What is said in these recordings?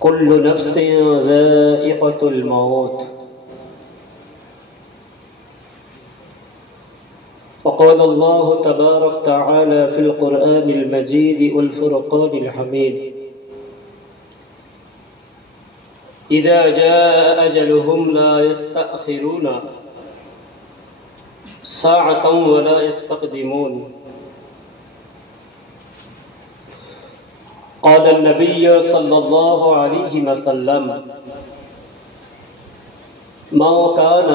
كل نفس ذائقة الموت وقال الله تبارك تعالى في القرآن المجيد والفرقان الحميد إذا جاء أجلهم لا يستأخرون ساعة ولا يستقدمون قال النبي صلى الله عليه وسلم ما كان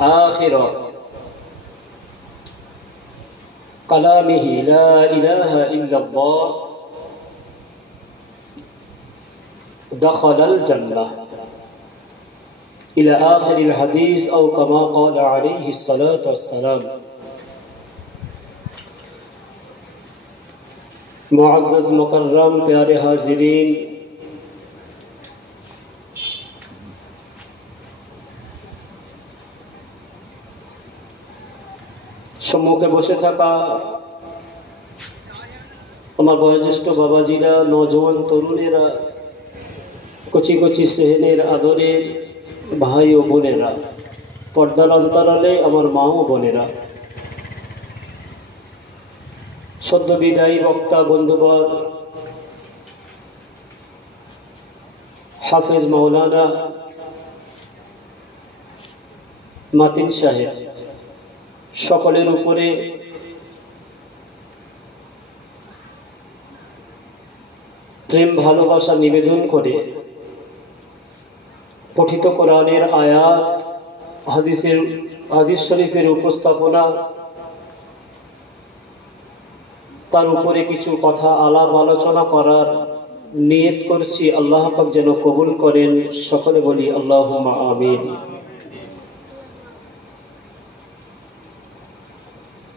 آخر كلامه لا إله إلا الله دخل الجنة إلى آخر الحديث أو كما قال عليه الصلاة والسلام मुअज़्ज़ज़ मुकर्रम प्यारे हाज़िरीन, सम्मुखे बसे थाका आमार बयोज्येष्ठ बाबाजीरा, नौजवान तरुणेरा, कचि कचि सेहेनेर आदरेर भाई ओ बोनेरा, पर्दार अंतराले आमार मा ओ बोनेरा, सद्য বিদায়ী বক্তা বন্ধুবর হাফেজ মাওলানা মাতিন সাহেব, সকলের উপরে প্রেম ভালোবাসা নিবেদন করে পঠিত কোরআনের আয়াত, হাদিস শরীফের উপস্থাপনা, তার উপরে কিছু কথা আলাপ আলোচনা করার নিয়ত করছি। আল্লাহ পাক যেন কবুল করেন। সকলে বলি আল্লাহুম্মা আমিন।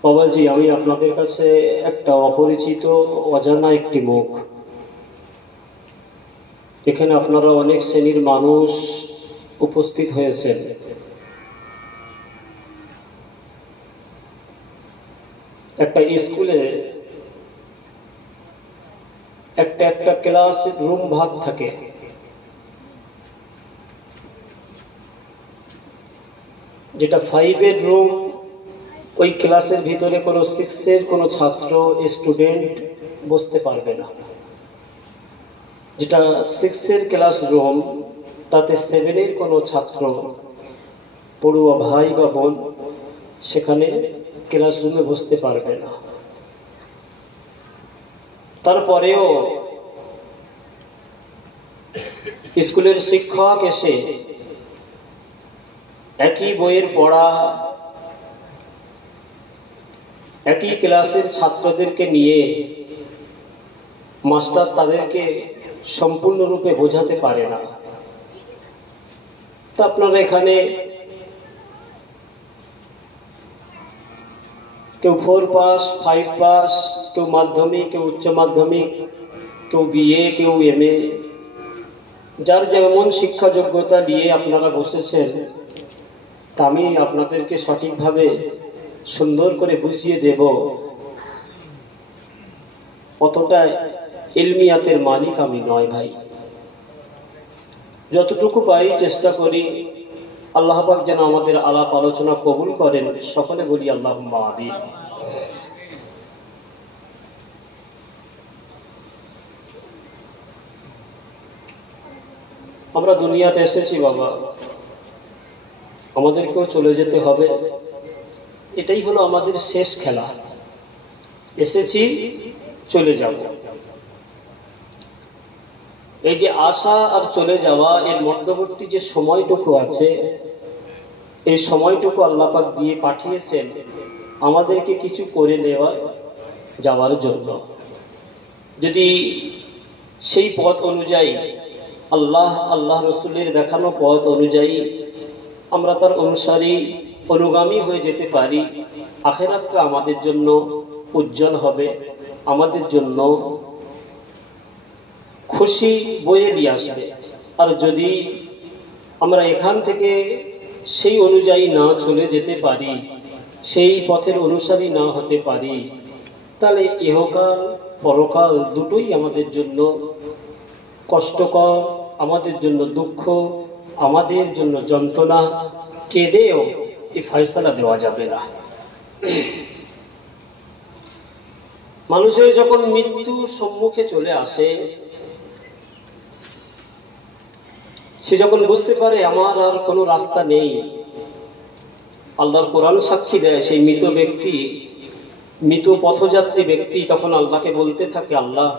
বাবাজি, আমি আপনাদের কাছে একটা অপরিচিত অজানা একটি মুখ। এখানে আপনারা অনেক শ্রেণীর মানুষ উপস্থিত হয়েছেন। একটা স্কুলে একটা ক্লাস রুম ভাগ থাকে। যেটা 5-এর রুম, ওই ক্লাসের ভিতরে কোনো 6-এর কোনো ছাত্র স্টুডেন্ট বসতে পারবে না। যেটা 6-এর ক্লাস রুম, তাতে 7-এর কোনো ছাত্র, পড়ুয়া ভাই বা বোন সেখানে ক্লাসরুমে বসতে পারবে না। তারপরেও স্কুলের শিক্ষক এসে একই বইয়ের পড়া, একই ক্লাসের ছাত্রদেরকে নিয়ে মাস্টার তাদেরকে সম্পূর্ণরূপে বোঝাতে পারে না। তো আপনারা এখানে কেউ 4 পাস, 5 পাস, কেউ মাধ্যমিক, কেউ উচ্চ মাধ্যমিক, কেউ বিএ, কেউ এমএ, যার যেমন শিক্ষা যোগ্যতা নিয়ে আপনারা বসেছেন, তা আমি আপনাদেরকে সঠিকভাবে সুন্দর করে বুঝিয়ে দেব। অতটা ইলমিয়াতের মালিক আমি নয় ভাই। যতটুকু পাই চেষ্টা করি। আল্লাহ পাক যেন আমাদের আলাপ আলোচনা কবুল করেন। সকলে বলি আল্লাহুম্মা আমিন। আমরা দুনিয়াতে এসেছি বাবা, আমাদেরকেও চলে যেতে হবে। এটাই হলো আমাদের শেষ খেলা। এসেছি, চলে যাব। এই যে আসা আর চলে যাওয়া, এর মধ্যবর্তী যে সময়টুকু আছে, এই সময়টুকু আল্লাহ পাক দিয়ে পাঠিয়েছেন আমাদেরকে কিছু করে নেওয়া যাওয়ার জন্য। যদি সেই পথ অনুযায়ী, আল্লাহ রসুলের দেখানো পথ অনুযায়ী আমরা তার অনুসারী, অনুগামী হয়ে যেতে পারি, আখিরাতটা আমাদের জন্য উজ্জ্বল হবে, আমাদের জন্য খুশি বয়ে নিয়ে আসবে। আর যদি আমরা এখান থেকে সেই অনুযায়ী না চলে যেতে পারি, সেই পথের অনুসারী না হতে পারি, তাহলে ইহকাল পরকাল দুটোই আমাদের জন্য কষ্টকর, আমাদের জন্য দুঃখ, আমাদের জন্য যন্ত্রণা। কেঁদেও এই ফয়সালা দেওয়া যাবে না। মানুষের যখন মৃত্যু সম্মুখে চলে আসে, সে যখন বুঝতে পারে আমার আর কোনো রাস্তা নেই, আল্লাহর কোরআন সাক্ষী দেয় সেই মৃত ব্যক্তি, মৃত পথযাত্রী ব্যক্তি তখন আল্লাহকে বলতে থাকে, আল্লাহ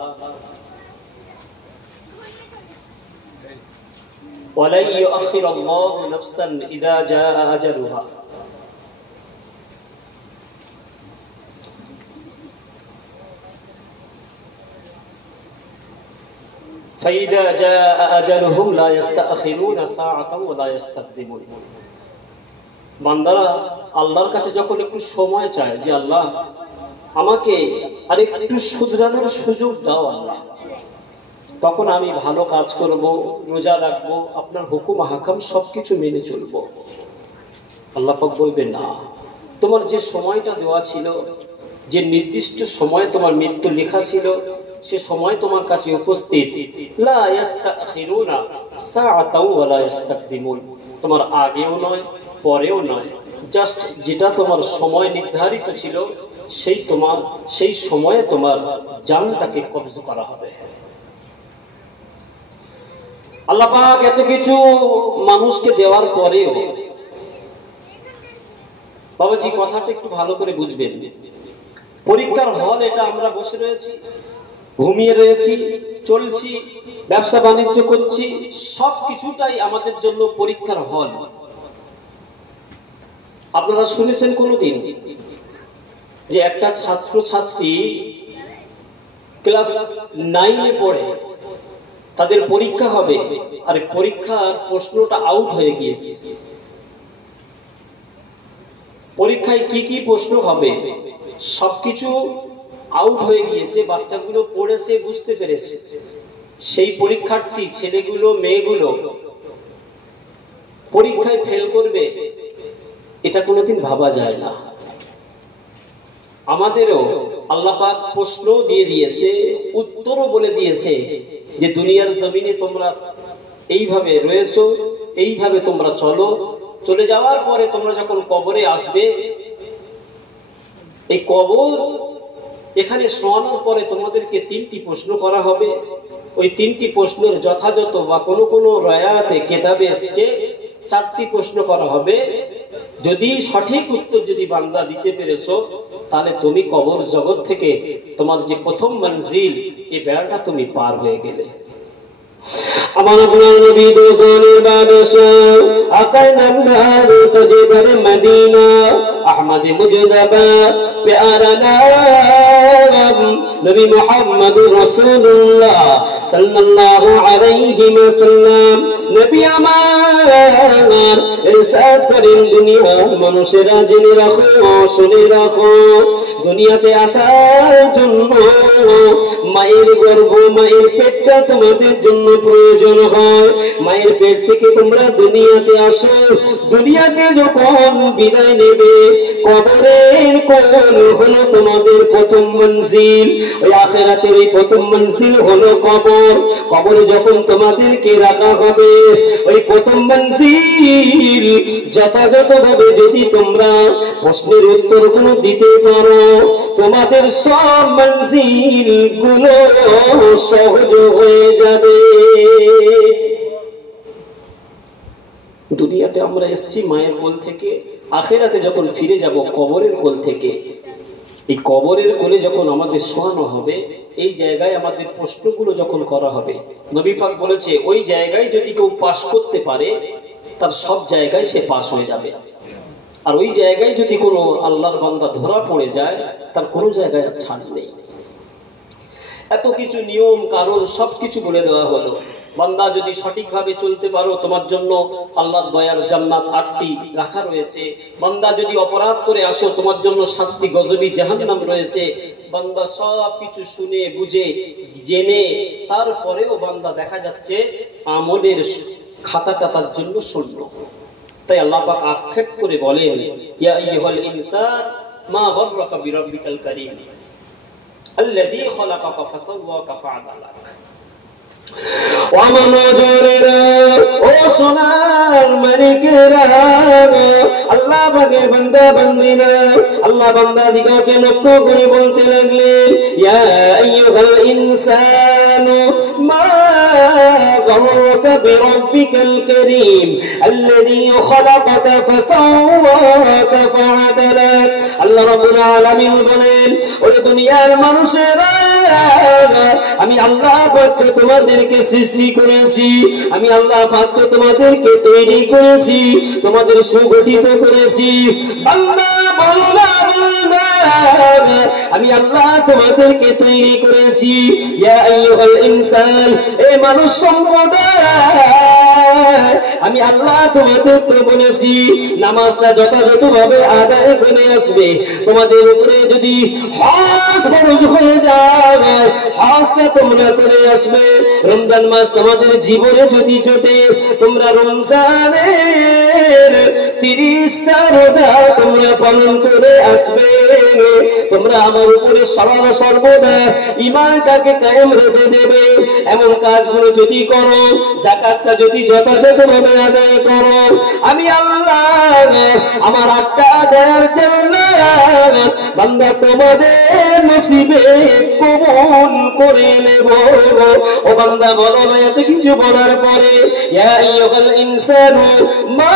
ওয়ালা ইউআখিরুল্লাহু নাফসান ইযা জাআ আজালুহা। فإذا جاء أجلهم لا يستأخرون ساعة ولا يستقدمون। বান্দারা আল্লাহর কাছে যখন একটু সময় চায় যে আল্লাহ আমাকে আর একটু শুধরানোর সুযোগ দাও আল্লাহ, তখন আমি ভালো কাজ করব, রোজা রাখবো, আপনার হুকুম হাকাম সবকিছু মেনে চলবো। আল্লাহ পাক বলবে না, তোমার যে সময়টা দেওয়া ছিল, যে নির্দিষ্ট সময় তোমার মৃত্যু লেখা ছিল, সে সময় তোমার কাছে উপস্থিত। লা ইস্তাখিরুনা সাআতাও ওয়া লা ইস্তাকদিমুন। তোমার আগেও নয় পরেও নয়, জাস্ট যেটা তোমার সময় নির্ধারিত ছিল সেই সময়ে তোমার জানটাকে কবজ করা হবে। আল্লাহ পাক এত কিছু মানুষকে দেওয়ার পরেও, বাবাজি কথাটা একটু ভালো করে বুঝবেন, পরীক্ষার হল এটা আমরা বসে রয়েছি, ঘুমিয়ে রয়েছি, চলছি, ব্যবসা বাণিজ্য করছি, সবকিছুটাই আমাদের জন্য পরীক্ষার হল। আপনারা শুনেছেন কোনোদিন যে একটা ছাত্র ছাত্রী ক্লাস 9-এ পড়ে, তাদের পরীক্ষা হবে, আর পরীক্ষার প্রশ্নটা আউট হয়ে গিয়েছে। পরীক্ষায় কি কি প্রশ্ন হবে সবকিছু আউট হয়ে গিয়েছে, বাচ্চাগুলো পড়েছে, বুঝতে পেরেছে। সেই পরীক্ষার্থী ছেলেগুলো মেয়েগুলো পরীক্ষায় ফেল করবে, এটা কোনোদিন ভাবা যায় না। আমাদেরও আল্লাহ পাক প্রশ্ন দিয়ে দিয়েছে, উত্তরও বলে দিয়েছে যে দুনিয়ার জমিনে তোমরা এইভাবে রয়েছো, এইভাবে তোমরা চলো, চলে যাওয়ার পরে তোমরা যখন কবরে আসবে, এই কবর এখানে শোয়ানোর পরে তোমাদেরকে 3টি প্রশ্ন করা হবে। ওই 3টি প্রশ্নের যথাযথ বা কোনো কোনো রায়াতে কেতাবে এসেছে 4টি প্রশ্ন করা হবে। যদি সঠিক উত্তর যদি বান্দা দিতে পেরেছো, তাহলে তুমি কবর জগৎ থেকে তোমার যে প্রথম মঞ্জিল, এই বেড়াটা তুমি পার হয়ে গেলে। আমার আপনার নবী দোজনের বাদশাহ আকাই নামদার তাজেদার মদিনা আহমদ মুজতবা প্যারা নাম নবী মুহাম্মদুর রাসূলুল্লাহ সাল্লাল্লাহু আলাইহি ওয়াসাল্লাম। নবী আমার ইরশাদ করেন, দুনিয়ার মানুষেরা জেনে রাখো, শুনে রাখো, দুনিয়াতে আসার জন্য মায়ের গর্ভ, মায়ের পেটটা তোমাদের জন্য প্রয়োজন হয়। মায়ের পেট থেকে তোমরা দুনিয়াতে আসো, দুনিয়াতে যখন বিদায় নেবে, কবরের কোল হলো তোমাদের প্রথম মঞ্জিল। ওই আখিরাতের এই প্রথম মঞ্জিল হলো কবর। কবরে যখন তোমাদেরকে রাখা হবে, ওই প্রথম মঞ্জিল যথাযথভাবে যদি তোমরা প্রশ্নের উত্তর গুলো দিতে পারো, তোমাদের সব মঞ্জিল গুলো সহজ হয়ে যাবে। দুনিয়াতে আমরা এসেছি মায়ের কোল থেকে, আখিরাতে যখন ফিরে যাব কবরের কোল থেকে। এই কবরের কোলে যখন আমাদের শোয়ানো হবে, এই জায়গায় আমাদের প্রশ্নগুলো যখন করা হবে, নবী পাক বলেছে ওই জায়গায় যদি কেউ পাস করতে পারে, তার সব জায়গায় সে পাস হয়ে যাবে। আর ওই জায়গায় যদি কোনো আল্লাহর বান্দা ধরা পড়ে যায়, তার কোনো জায়গায় আর ছাড় নেই। এত কিছু নিয়ম কারণ সবকিছু বলে দেওয়া হলো। বান্দা যদি সঠিকভাবে চলতে পারো, তোমার জন্য আল্লাহর দয়ার জান্নাত 8টি রাখা রয়েছে। বান্দা যদি অপরাধ করে আসো, তোমার জন্য 7টি গজবী জাহান্নাম রয়েছে। বান্দা সব কিছু শুনে বুঝে জেনে তারপরেও বান্দা দেখা যাচ্ছে আমলের খাতাটা তার জন্য শূন্য। তাই আল্লাহ পাক আক্ষেপ করে বলেন, ইয়া আইয়ুহাল ইনসান মা গররাকা বিরাব্বিকাল কারীম। আল্লাযী খালাকাকা ফাসাওয়াকা ফাআদালাক। ও সোনার মালিকেরা, আল্লাহ পাকের বান্দা বান্দিরা, আল্লাহ বান্দা দিগকে লক্ষ্য করে বলতে লাগলেন, ইয়া আইয়ুহাল ইনসানু মা গাররাকা বিরাব্বিকাল কারীম আল্লাযী খালাকাকা ফাসাওয়াকা ফাআদালাক। আল্লাহ রাব্বুল আলামিন বলেন, ও দুনিয়ার মানুষেরা, আমি আল্লাহ পাক তোমাদেরকে সৃষ্টি করেছি, আমি আল্লাহ পাক তোমাদেরকে তৈরি করেছি, তোমাদের সুগঠিত করেছি। বান্দা বলো না, বান্দা, আমি আল্লাহ তোমাদেরকে তৈরি করেছি। ইয়া আইয়ুহাল ইনসান, এ মানুষ সম্প্রদায়, আমি আল্লাহ তোমাদেরকে বলেছি নামাজটা যথাযথভাবে আদায় করে আসবে। তোমাদের উপরে যদি হজ ফরজ হয়ে যায়, হজটা তোমরা করে আসবে। রমজান মাস তোমাদের জীবনে যদি জোটে, তোমরা রমজানের 30টা রোজা তোমরা পালন করে আসবে। তোমরা আমার উপরে সর্বদা ঈমানটাকে কায়েম রেখে দেবে। এমন কাজগুলো যদি করো, যাকাতটা যদি যথাযথভাবে আদায় করো, আমি আল্লাহ আমার 8টা দেয়ার জন্য বান্দা তোমাদের নসিবে কবুল করে নেব। ও বান্দা বলো না, এত কিছু বলার পরে, ইয়া আইয়ুহাল ইনসানু মা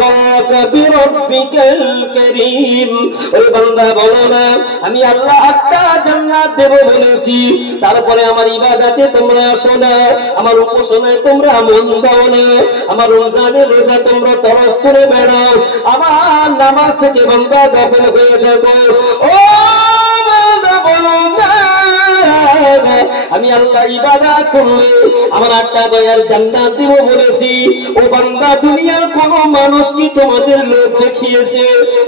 গাররাকা বিরাব্বিকাল কারীম, ও বান্দা বলো না, আমি আল্লাহ 8টা জান্নাত দেব বলেছি, তারপরে আমার ইবাদতে তোমরা আসো না, আমার উপাসনায় তোমরা মন দাও না, আমার রমজানের রোজা তোমরা তরফ করে বেড়াও, আমার নামাজ থেকে বান্দা গাফিল হয়ে থাকো। ও বান্দা বলো না, আমি আল্লাহ ইবাদত করলে আমার 8টা দয়ার জান্নাত দেব বলেছি। ও বান্দা, দুনিয়ার কোন মানুষ কি তোমাদের লোভ দেখিয়েছে?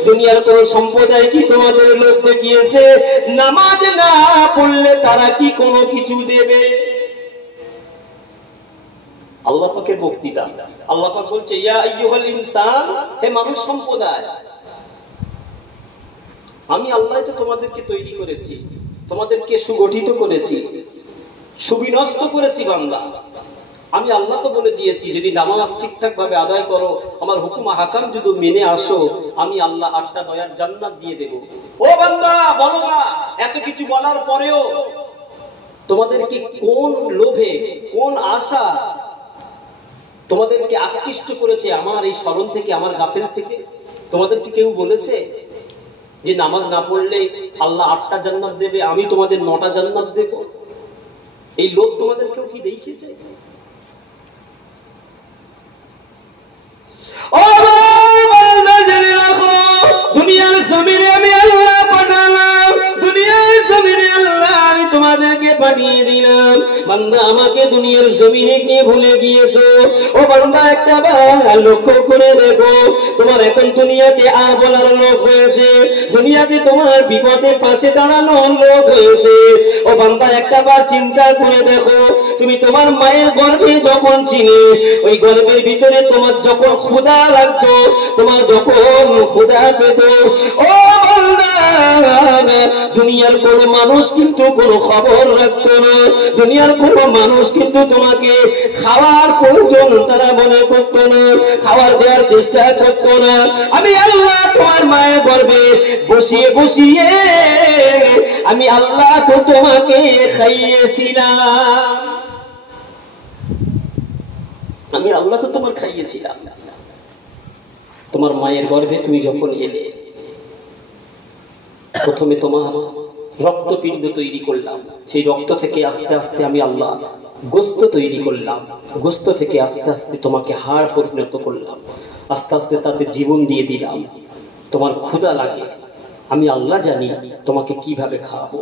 দুনিয়ার কোন সম্প্রদায় কি তোমাদের লোভ দেখিয়েছে? নামাজ না পড়লে তারা কি কোনো কিছু দেবে? আল্লাহ পাকের বক্তৃতা। আল্লাহ পাক বলছে, ইয়া আইয়ুহাল ইনসান, হে মানুষ সম্প্রদায়, আমি আল্লাহ তো তোমাদেরকে তৈরি করেছি, তোমাদেরকে সুগঠিত করেছি, সুবিন্যস্ত করেছি। বান্দা, আমি আল্লাহ তো বলে দিয়েছি, যদি নামাজ ঠিকঠাক ভাবে আদায় করো, আমার হুকুম হাকাম যদি মেনে আসো, আমি আল্লাহ 8টা দয়ার জান্নাত দিয়ে দেব। ও বান্দা বলো না, এত কিছু বলার পরেও তোমাদেরকে কোন লোভে, কোন আশা তোমাদেরকে আকৃষ্ট করেছে আমার এই স্মরণ থেকে, আমার গাফেল থেকে? তোমাদেরকে কেউ বলেছে যে নামাজ না পড়লে আল্লাহ 8টা জান্নাত দেবে, আমি তোমাদের 9টা জান্নাত দেব? এই লোক তোমাদের কেউ কি দেখিয়েছে? দুনিয়ার জমিনে আমি আল্লাহ পাঠালাম, দুনিয়ার জমিনে আল্লাহ আমি তোমাদেরকে পাঠিয়ে দিলাম। বান্দা, আমাকে দুনিয়ার জমিনে কে ভুলে গিয়েছো? ও বান্দা, একটা বার লক্ষ্য করে দেখো, তোমার এখন দুনিয়াতে আর বলার লোক হয়েছে, দুনিয়াতে তোমার বিপদে পাশে দাঁড়ানোর লোক হয়েছে। ও বান্দা, একটা বার চিন্তা করে দেখো, তুমি তোমার মায়ের গর্ভে যখন ছিলে, ওই গর্ভের ভিতরে তোমার যখন ক্ষুধা লাগতো, তোমার যখন ক্ষুধা পেত, ও বান্দা, দুনিয়ার কোন মানুষ কিন্তু কোনো খবর রাখতো না, দুনিয়ার কোন মানুষ কিন্তু তোমাকে খাওয়ার প্রয়োজন তারা মনে করতো না, খাবার দেওয়ার চেষ্টা করতো না। আমি আল্লাহ তোমার মায়ের গর্ভে বসিয়ে বসিয়ে আমি আল্লাহ তো তোমাকে খাইয়েছিলাম, আমি আল্লাহ তো তোমার খাইয়েছিলাম। তোমার মায়ের গর্ভে তুমি যখন এলে, প্রথমে তোমার রক্তপিণ্ড তৈরি করলাম, সেই রক্ত থেকে আস্তে আস্তে আমি আল্লাহ গোস্ত তৈরি করলাম, গোস্ত থেকে আস্তে আস্তে তোমাকে হাড় পরিণত করলাম, আস্তে আস্তে তাতে জীবন দিয়ে দিলাম। তোমার ক্ষুধা লাগে, আমি আল্লাহ জানি তোমাকে কিভাবে খাওয়াবো।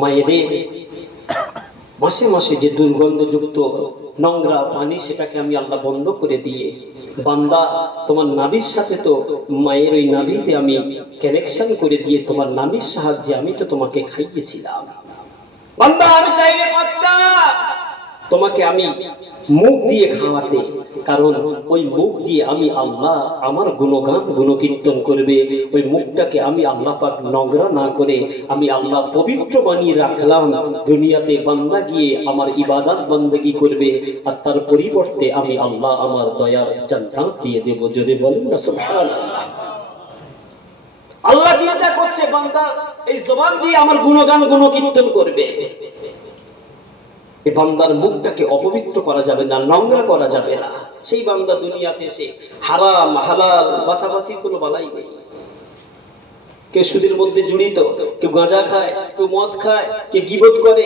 মায়েদের মাসে মাসে যে দুর্গন্ধযুক্ত নোংরা পানি, সেটাকে আমি আল্লাহ বন্ধ করে দিয়ে, বান্দা তোমার নাভির সাথে তো মায়ের ওই নাভিতে আমি কানেকশন করে দিয়ে তোমার নাভির সাহায্যে আমি তো তোমাকে খাইয়েছিলাম। বান্দা, আমি চাইলে পারতাম তোমাকে আমি মুখ দিয়ে খাওয়াতে, কারণ ওই মুখ দিয়ে আমি আল্লাহ আমার গুণগান গুণকীর্তন করবে। ওই মুখটাকে আমি আল্লাহ পাক নোংরা না করে আমি আল্লাহ পবিত্র বানিয়ে রাখলাম। দুনিয়াতে বান্দা গিয়ে আমার ইবাদত বন্দেগী করবে, আর তার পরিবর্তে আমি আল্লাহ আমার দয়ার জান্নাত দিয়ে দেব। যদি বলেন না সুবহানাল্লাহ। আল্লাহ চিন্তা করছে বান্দা এই জবান দিয়ে আমার গুণগান গুণকীর্তন করবে। এই বান্দার মুখটাকে অপবিত্র করা যাবে না, নোংরা করা যাবে না। সেই বান্দা দুনিয়াতে এসে হারাম হালাল বাছাবাছির কোনো বালাই নেই। কেউ সুদের মধ্যে জড়িত, কেউ গাঁজা খায়, কেউ মদ খায়, কেউ গীবত করে,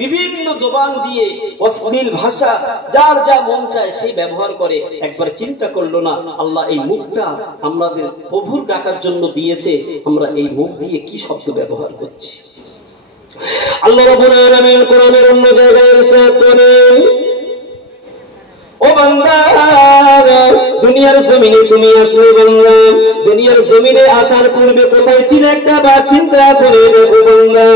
বিভিন্ন জবান দিয়ে অশ্লীল ভাষা যার যা মন চায় সেই ব্যবহার করে। একবার চিন্তা করলো না আল্লাহ এই মুখটা আমাদের প্রভুর ডাকার জন্য দিয়েছে, আমরা এই মুখ দিয়ে কি শব্দ ব্যবহার করছি। আল্লাহ রাব্বুল আলামিন কোরআনের অন্য জায়গায় ইরশাদ করেন, ও বান্দা দুনিয়ার জমিনে তুমি আসলে বান্দা, দুনিয়ার জমিনে আসার পূর্বে কোথায় ছিলে একটা বার চিন্তা করে দেখো বান্দা।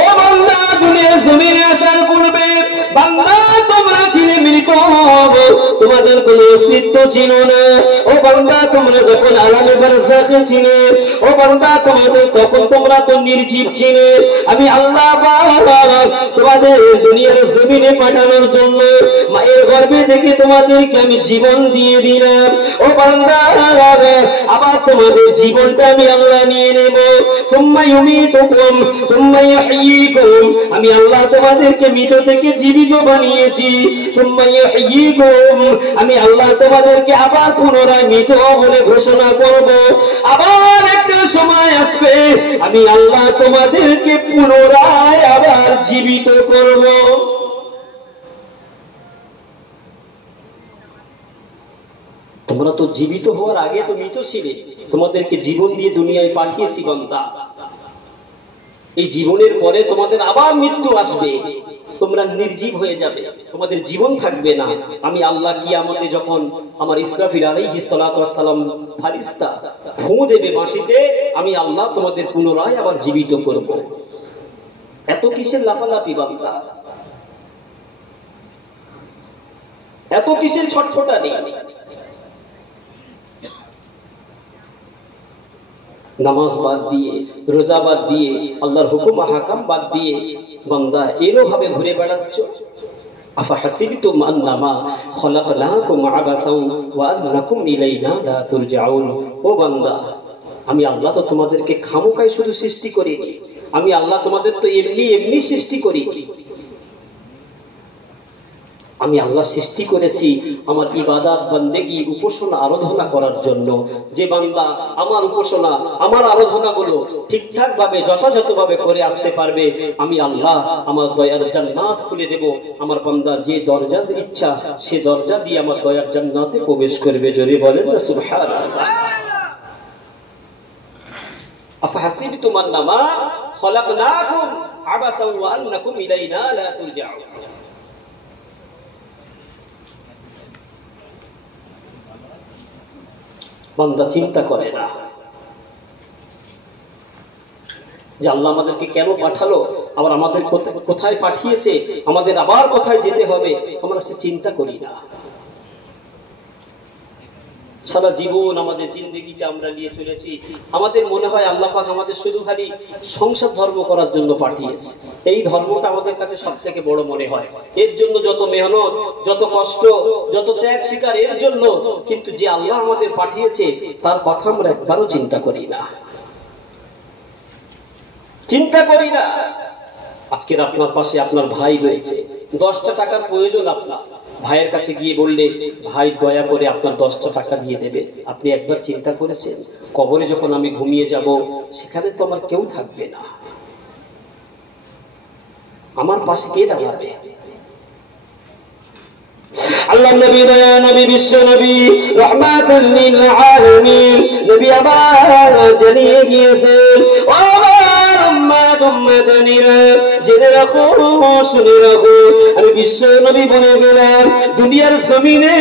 ও বান্দা দুনিয়ার জমিনে আসার পূর্বে বান্দা তোমরা ছিলে মৃত, তোমাদের কোনো অস্তিত্ব ছিল না। ও বান্দা তোমরা যখন আলামে বারযাখে ছিলে, ও বান্দা তখন তোমরা তো নির্জীব ছিলে। আমি আল্লাহ তোমাদের দুনিয়ার জমিনে পাঠানোর জন্য মায়ের গর্ভে থেকে তোমাদেরকে আমি জীবন দিয়ে দিলাম। ও বান্দা আবার তোমাদের জীবনটা আমি আল্লাহ নিয়ে নেব। সুম্মা ইউমীতুকুম সুম্মা ইউহয়ীকুম, আমি আল্লাহ তোমাদেরকে মৃত থেকে জীবিত বানিয়েছি। সুম্মা ইউহয়ীকুম, আমি আল্লাহ তোমাদেরকে আবার পুনরায় মৃত বলে ঘোষণা করব। আবার একটা সময় আসবে আমি আল্লাহ তোমাদেরকে পুনরায় আবার জীবিত করব। তোমরা তো জীবিত হওয়ার আগে তো মৃত ছিলে, তোমাদেরকে জীবন দিয়ে দুনিয়ায় পাঠিয়েছি বান্দা। এই জীবনের পরে তোমাদের আবার মৃত্যু আসবে, তোমরা নির্জীব হয়ে যাবে, তোমাদের জীবন থাকবে না। আমি আল্লাহ কিয়ামতে যখন আমার ইসরাফিল আলাইহিস সালাতু ওয়াস সালাম ফারিস্তা ফু দেবে বাঁশিতে, আমি আল্লাহ তোমাদের পুনরায় আবার জীবিত করব। এত কিসের লাফালাফি বান্দা, এত কিসের ছটফটানি? নামাজ বাদ দিয়ে, রোজা বাদ দিয়ে, আল্লাহর হুকুম হাকাম বাদ দিয়ে বান্দা এরভাবে ঘুরে বেড়াচ্ছ। আফাহাসিবতুম আন্নামা খলাকনাকুম আবাসাও ওয়া আন্নাকুম ইলাইনা লা তুরজাউন। ও বান্দা আমি আল্লাহ তো তোমাদেরকে খামোকায় শুধু সৃষ্টি করিনি, আমি আল্লাহ তোমাদের তো এমনি এমনি সৃষ্টি করিনি। আমি আল্লাহ সৃষ্টি করেছি আমার ইবাদত বন্দেগী উপাসনা আরাধনা করার জন্য। যে বান্দা আমার উপাসনা আমার আরাধনা গুলো ঠিকঠাক ভাবে যথাযথভাবে করে আসতে পারবে, আমি আল্লাহ আমার দয়ার জান্নাত খুলে দেব। আমার বান্দা যে দরজার ইচ্ছা সে দরজা দিয়ে আমার দয়ার জান্নাতে প্রবেশ করবে। জোরে বলেন না সুবহানাল্লাহ। আফাহাসিবতুম আন্নামা খলাকনাকুম আবাসাও ওয়া আন্নাকুম ইলাইনা লা তুরজাউন। বান্দা চিন্তা করে না যে আল্লাহ আমাদেরকে কেন পাঠালো, আবার আমাদের কোথায় পাঠিয়েছে, আমাদের আবার কোথায় যেতে হবে, আমরা সে চিন্তা করি না। সারা জীবন আমাদের জিন্দেগিতে আমরা নিয়ে চলেছি, আমাদের মনে হয় আল্লাহ পাক আমাদের শুধু খালি সংসার ধর্ম করার জন্য পাঠিয়েছে। এই ধর্মটা আমাদের কাছে সব থেকে বড় মনে হয়, এর জন্য যত মেহনত, যত কষ্ট, যত ত্যাগ স্বীকার এর জন্য। কিন্তু যে আল্লাহ আমাদের পাঠিয়েছে তার কথা আমরা একবারও চিন্তা করি না, চিন্তা করি না। আজকের আপনার পাশে আপনার ভাই রয়েছে, 10টা টাকার প্রয়োজন আপনার, ভাইয়ের কাছে গিয়ে বললে ভাই দয়া করে আপনার 10টা টাকা দিয়ে দেবে। আপনি একবার চিন্তা করেছেন কবরে যখন আমি ঘুমিয়ে যাব সেখানে তো আমার কেউ থাকবে না, আমার পাশে কে দাঁড়াবে? আল্লাহ নবী দয়া নবী বিশ্ব নবী রহমাতাল লিল আলামিন নবী আবার জানিয়ে গিয়েছেন, ও আমার উম্মত উম্মতানিরা জেনে রাখো, শুনে রাখো, আমি বিশ্ব নবী বলে গেলাম দুনিয়ার জমিনে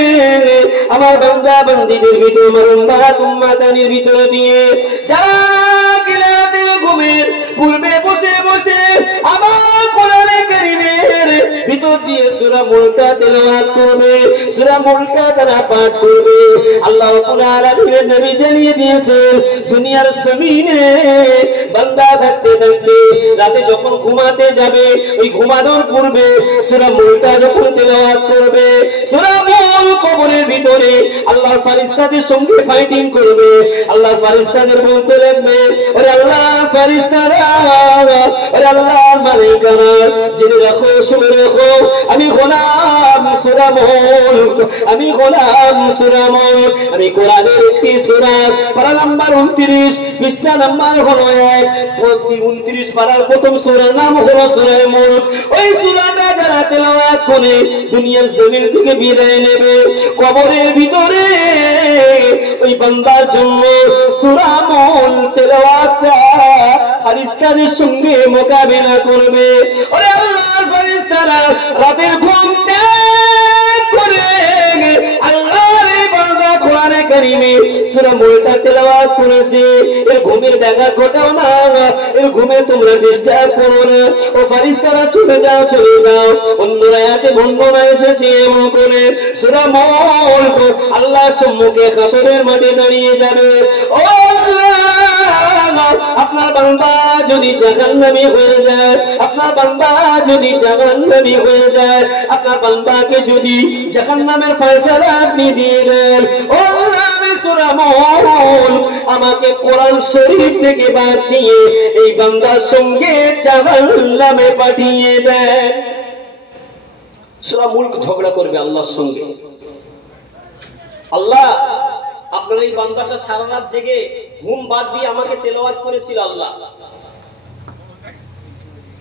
আমার বান্দা বান্দীদের ভিতরে, আমার উম্মত উম্মতানির ভিতরে দিয়ে যারা গেলে ঘুমের পূর্বে বসে বসে আমার ভিতর দিয়ে সূরা মুলকটা তেলাওয়াত করবে, সূরা মুলকটা তারা পাঠ করবে। আল্লাহ রাব্বুল আলামিনের নবী জানিয়ে দিয়েছেন, দুনিয়ার জমিনে বান্দা থাকতে থাকতে রাতে যখন ঘুমাতে যাবে, ওই ঘুমানোর পূর্বে সূরা মুলকটা যখন তেলাওয়াত করবে, সূরা মুলক কবরের ভিতরে আল্লাহর ফেরেশতাদের সঙ্গে ফাইটিং করবে। আল্লাহর ফেরেশতাদের বলতে লাগবে, ওরে আল্লাহর ফেরেশতারা, ওরে আল্লাহর মালায়েকারা, জেনে রাখো, শুনে রাখো, আমি গোলাম সূরা মুলক, আমি গোলাম সূরা মুলক, আমি কোরআনের একটি সূরা, পারা নাম্বার 29, পৃষ্ঠা নাম্বার হলো 1, 29 পারার প্রথম সূরার নাম হলো সূরা মুলক। ওই সূরাটা যারা তেলাওয়াত করে দুনিয়ার জমিন থেকে বিদায় নেবে, কবরের ভিতরে ওই বান্দার জন্য সূরা মুলক তেলাওয়াতটা ফেরেশতাদের সঙ্গে মোকাবেলা করবে। ওরে আল্লাহর ফেরেশতারা রাতের ঘুম ত্যাগ করে আল্লাহর এই বান্দা কোরআনে কারীমে সূরা মুলকটা তেলাওয়াত করেছে, এর ঘুমের ব্যাঘাত ঘটাও না, এর ঘুমে তোমরা ডিস্টার্ব করো না। ও ফেরেশতারা চলে যাও, চলে যাও। অন্য আয়াতে বর্ণনা এসেছে এমন করে, সূরা মুলক আল্লাহর সম্মুখে হাসরের মাঠে দাঁড়িয়ে যাবে। ও আল্লাহ, আপনার বান্দা যদি জাহান্নামী হয়ে যায়, আপনার বান্দা যদি জাহান্নামী হয়ে যায়, আপনার বান্দাকে যদি জাহান্নামের ফয়সালা আপনি দিয়ে দেন, ও আল্লাহ, আমি সূরা মুলক আমাকে কোরআন শরীফ থেকে বাদ দিয়ে এই বান্দার সঙ্গে জাহান্নামে পাঠিয়ে দেন। সূরা মুলক ঝগড়া করবে আল্লাহর সঙ্গে। আল্লাহ, আপনার এই বান্দাটা সারা রাত জেগে ঘুম বাদ দিয়ে আমাকে তেলাওয়াত করেছিল, আল্লাহ,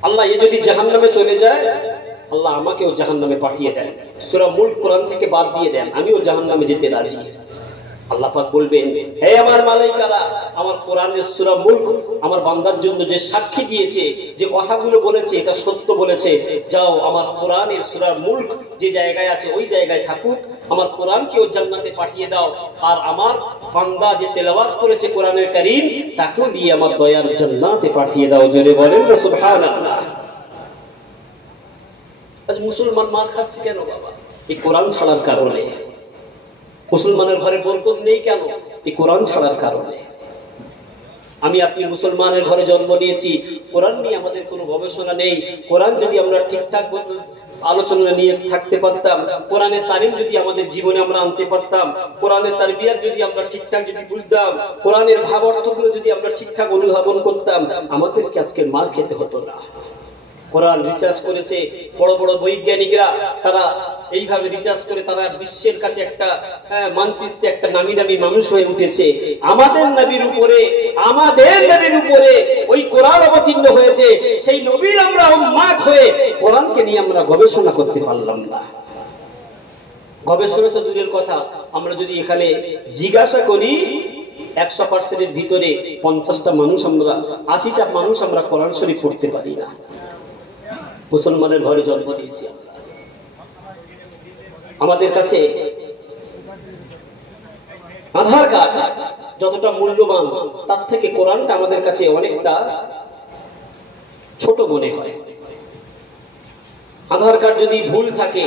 আল্লাহ এ যদি জাহান্নামে চলে যায়, আল্লাহ আমাকেও জাহান্নামে পাঠিয়ে দেন। সূরা মুলক কোরআন থেকে বাদ দিয়ে দেন, আমিও জাহান্নামে যেতে রাজি। আল্লাহ পাক বলবেন, হে আমার মালায়েকারা, আমার কোরআনের সূরা মুলক আমার বান্দার জন্য যে সাক্ষী দিয়েছে, যে কথাগুলো বলেছে, এটা সত্য বলেছে, যাও আমার কোরআনের সূরা মুলক যে জায়গায় আছে ওই জায়গায় থাকুক, আমার কোরআনকেও জান্নাতে পাঠিয়ে দাও, আর আমার বান্দা যে তেলাওয়াত করেছে কোরআনের কারীম তাকেও দিয়ে আমার দয়ার জান্নাতে পাঠিয়ে দাও। জোরে বলেন না সুবহানাল্লাহ। আজ মুসলমান মার খাচ্ছে কেন বাবা? এই কোরআন ছাড়ার কারণে। মুসলমানের ঘরে বরকত নেই কেন? এই কোরআন ছাড়ার কারণে। আমি আপনি মুসলমানের ঘরে জন্ম নিয়েছি, কোরআন নিয়ে আমাদের কোনো গবেষণা নেই। কোরআন যদি আমরা ঠিকঠাক আলোচনা নিয়ে থাকতে পারতাম, কোরআনের তালিম যদি আমাদের জীবনে আমরা আনতে পারতাম, কোরআনের তারবিয়াত যদি আমরা ঠিকঠাক যদি বুঝতাম, কোরআনের ভাব অর্থগুলো যদি আমরা ঠিকঠাক অনুধাবন করতাম, আমাদেরকে আজকে মার খেতে হতো না। কোরআন রিসার্চ করেছে বড় বড় বৈজ্ঞানিকরা, তারা এইভাবে রিসার্চ করে তারা বিশ্বের কাছে একটা মানচিত্রে একটা নামি দামি মানুষ হয়ে উঠেছে। আমাদের নবীর উপরে ওই কোরআন অবতীর্ণ হয়েছে, সেই নবীর আমরা উম্মাত হয়ে কোরআনকে নিয়ে আমরা গবেষণা করতে পারলাম না। গবেষণা তো দূরের কথা, আমরা যদি এখানে জিজ্ঞাসা করি 100%-এর ভিতরে 50টা মানুষ, আমরা 80টা মানুষ আমরা কোরআন শরীফ পড়তে পারি না। মুসলমানের ঘরে জন্ম নিয়েছি, আমাদের কাছে আধার কার্ড যতটা মূল্যবান, তার থেকে কোরআনটা আমাদের কাছে অনেকটা ছোট মনে হয়। আধার কার্ড যদি ভুল থাকে,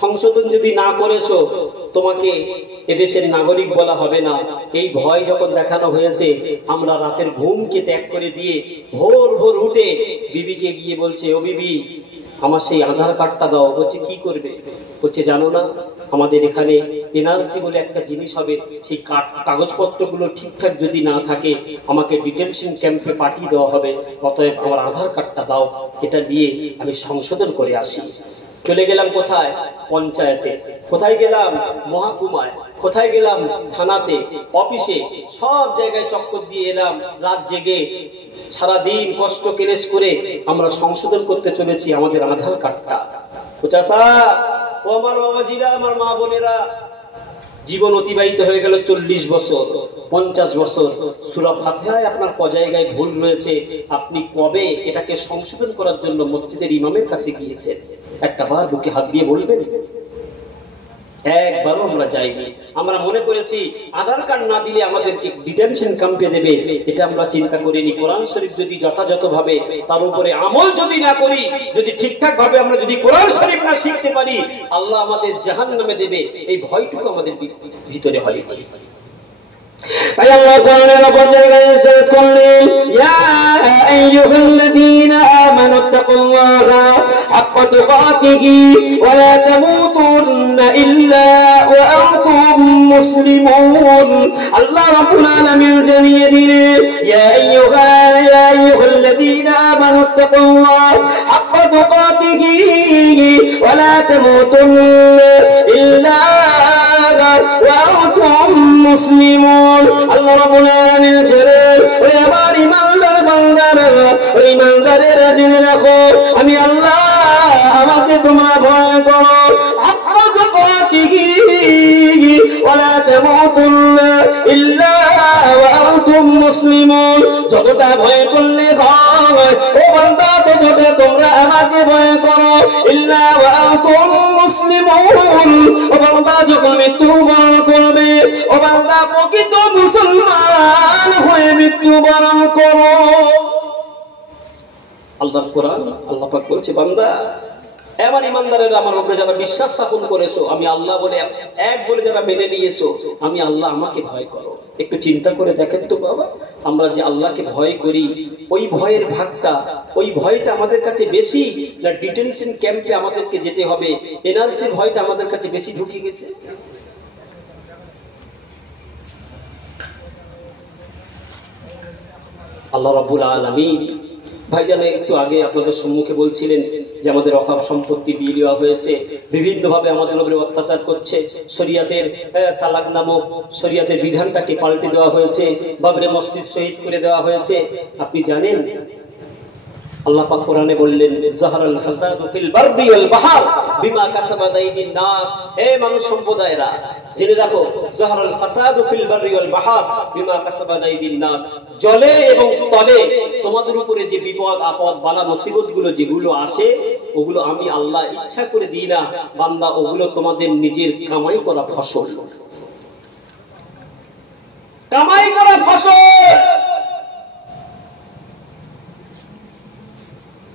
সংশোধন যদি না করেছো, তোমাকে এদেশের নাগরিক বলা হবে না। এই ভয় যখন দেখানো হয়েছে, আমরা রাতের ঘুমকে ত্যাগ করে দিয়ে ভোর ভোর উঠে বিবিকে গিয়ে বলছে, ও বিবি, আমার সেই আধার কার্ডটা দাও। বলছে কি করবে? বলছে জানো না, আমাদের এখানে এনআরসি বলে একটা জিনিস হবে, সেই কাগজপত্রগুলো ঠিকঠাক যদি না থাকে আমাকে ডিটেনশন ক্যাম্পে পাঠিয়ে দেওয়া হবে, অতএব আমার আধার কার্ডটা দাও, এটা দিয়ে আমি সংশোধন করে আসি। চলে গেলাম কোথায়? পঞ্চায়েতে। কোথায় গেলাম? মহকুমায়। কোথায় গেলাম? থানাতে, অফিসে, সব জায়গায় চক্কর দিয়ে এলাম। রাত জেগে সারাদিন কষ্ট কেলেস করে আমরা সংশোধন করতে চলেছি আমাদের আধার কার্ডটা। চাচা, ও আমার বাবাজিরা, আমার মা বোনেরা, জীবন অতিবাহিত হয়ে গেল 40 বছর, 50 বছর। সূরা ফাতিহায় আপনার ক জায়গায় ভুল রয়েছে, আপনি কবে এটাকে সংশোধন করার জন্য মসজিদের ইমামের কাছে গিয়েছেন? একটা বার বুকে হাত দিয়ে বলবেন। একবারও আমরা যাইনি। আমরা মনে করেছি আধার কার্ড না দিলে আমাদেরকে ডিটেনশন ক্যাম্পে দেবে, এটা আমরা চিন্তা করিনি। কোরআন শরীফ যদি যথাযথভাবে তার উপরে আমল যদি না করি, যদি ঠিকঠাক ভাবে আমরা যদি কোরআন শরীফ না শিখতে পারি, আল্লাহ আমাদের জাহান্নামে দেবে, এই ভয়টুকু আমাদের ভিতরে হয়নি। তাই আল্লাহ কোরআনের উপর জায়গায় ইরশাদ করলেন, ইয়া আইয়ুহাল্লাযীনা আমানুত্তাকুল্লাহা হাক্কা তুকাতিহি ওয়া লা তামুতুন্না ইল্লা ওয়া আনতুম মুসলিমুন। আল্লাহ রাব্বুল আলামিন জানিয়ে দিলেন, ইয়া আইয়ুহাল্লাযীনা আমানুত্তাকুল্লাহা হাক্কা তুকাতিহি ওয়া লা তামুতুন্না ইল্লা ওয়া আনতুম মুসলিমুন। আল্লাহ রাব্বুল আলামিন জানেন, ওই আমার ঈমানদার বান্দারা, ওই ঈমানদারেরা জেনে রাখো, আমি আল্লাহ, আমাকে তোমরা ভয় করো। হাক্কা তুকাতিহি ওয়া লা তামুতুন্না ইল্লা ওয়া আনতুম মুসলিমুন। যতটা ভয় করলে হয় ও বান্দা, ততটা তোমরা আমাকে ভয় করো। ইল্লা ওয়া আনতুম মুসলিমুন। ও বান্দা, যখন মৃত্যুবরণ করবে, ও বান্দা প্রকৃত মুসলমান হয়ে মৃত্যুবরণ করো। আল্লাহর কোরআন, আল্লাহ পাক বলছে, বান্দা, এবার ইমানদারেরা, আমার উপরে যারা বিশ্বাস স্থাপন করেছো, আমি আল্লাহ বলে এক বলে যারা মেনে নিয়েছো, আমি আল্লাহ, আমাকে ভয় করো। একটু চিন্তা করে দেখেন তো বাবা, আমরা যে আল্লাহকে ভয় করি, ওই ভয়ের ভাগটা, ওই ভয়টা আমাদের কাছে বেশি না ডিটেনশন ক্যাম্পে আমাদেরকে যেতে হবে, এনআরসির ভয়টা আমাদের কাছে বেশি ঢুকে গেছে? আল্লাহ রাব্বুল আলামিন ভাইজান একটু আগে আপনাদের সম্মুখে বলছিলেন যে আমাদের অকাপ সম্পত্তি দিয়ে দেওয়া হয়েছে, বিভিন্নভাবে আমাদের উপরে অত্যাচার করছে, শরিয়াতের তালাক নামক শরিয়াতের বিধানটাকে পাল্টে দেওয়া হয়েছে, বাবরে মসজিদ শহীদ করে দেওয়া হয়েছে। আপনি জানেন আল্লাহ পাক কোরআনে বললেন, যাহারাল ফাসাদু ফিল বাররি ওয়াল বাহর বিমা কাসাবাত আইদিন নাস। হে মানুষ সম্প্রদায়রা, জেনে রাখো, যাহারাল ফাসাদু ফিল বাররি ওয়াল বাহর বিমা কাসাবাত আইদিন নাস। জলে এবং স্থলে তোমাদের উপরে যে বিপদ আপদ বালা মুসিবত গুলো যেগুলো আসে, ওগুলো আমি আল্লাহ ইচ্ছা করে দিই না বান্দা, ওগুলো তোমাদের নিজের কামাই করা ফসল, কামাই করা ফসল।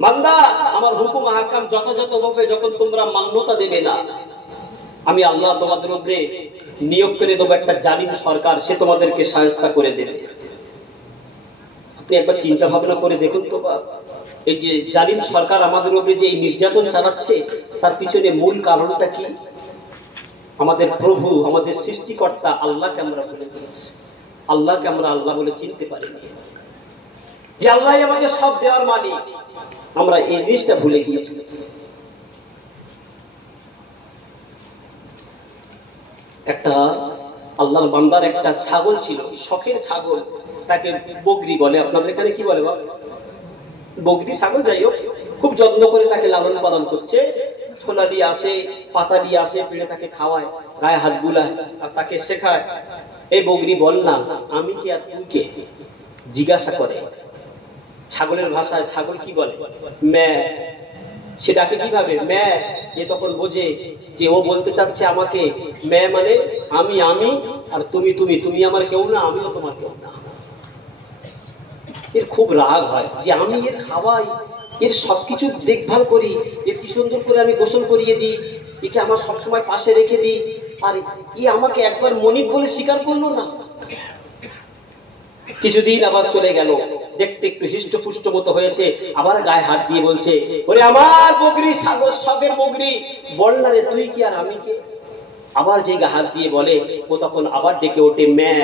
বান্দা, আমার হুকুম আহকাম যথাযথভাবে যখন তোমরা মান্যতা দেবে না, আমি আল্লাহ তোমাদের উপরে নিয়োগ করে দেবো একটা জালিম সরকার, সে তোমাদেরকে শায়েস্তা করে দেবে। আপনি একবার চিন্তা ভাবনা করে দেখুন তো, এই যে জালিম সরকার আমাদের উপরে যে এই নির্যাতন চালাচ্ছে, তার পিছনে মূল কারণটা কি? আমাদের প্রভু, আমাদের সৃষ্টিকর্তা আল্লাহকে আমরা ভুলে গেছি, আল্লাহকে আমরা আল্লাহ বলে চিনতে পারিনি, যে আল্লাহ আমাদের সব দেওয়ার মালিক, আমরা এই জিনিসটা ভুলে গিয়েছি। একটা আল্লাহর বান্দার একটা ছাগল ছিল, শখের ছাগল, তাকে বগরি বলে। আপনাদের এখানে কি বলে? বগরি ছাগল। যাই হোক, খুব যত্ন করে তাকে লালন পালন করছে, ছোলা দিয়ে আসে, পাতা দিয়ে আসে, পেড়ে তাকে খাওয়ায়, গায়ে হাত বুলায় আর তাকে শেখায়, এই বগরি বল না আমি কে আর তুই কে, জিজ্ঞাসা করে। ছাগলের ভাষায় ছাগল কি বলে? ম্যা। সে ডাকে কিভাবে? ম্যা। এ তখন বোঝে যে ও বলতে চাচ্ছে আমাকে, ম্যা মানে আমি, আমি আর তুমি, তুমি, তুমি আমার কেউ না, আমিও তোমার কেউ না। এর খুব রাগ হয় যে আমি এর খাওয়াই, এর সবকিছু দেখভাল করি, এর কি সুন্দর করে আমি গোসল করিয়ে দিই, একে আমার সবসময় পাশে রেখে দিই, আর ই আমাকে একবার মনিব বলে স্বীকার করলো না। কিছুদিন আবার চলে গেল, দেখতে একটু হিষ্টপুষ্ট মতো হয়েছে, আবার গায়ে হাত দিয়ে বলছে, ওরে আমার বগরি, সাগর শখের বগরি, বল না রে তুই কি আর আমি কে। আবার যে গা হাত দিয়ে বলে, ও তখন আবার ডেকে ওঠে ম্যা,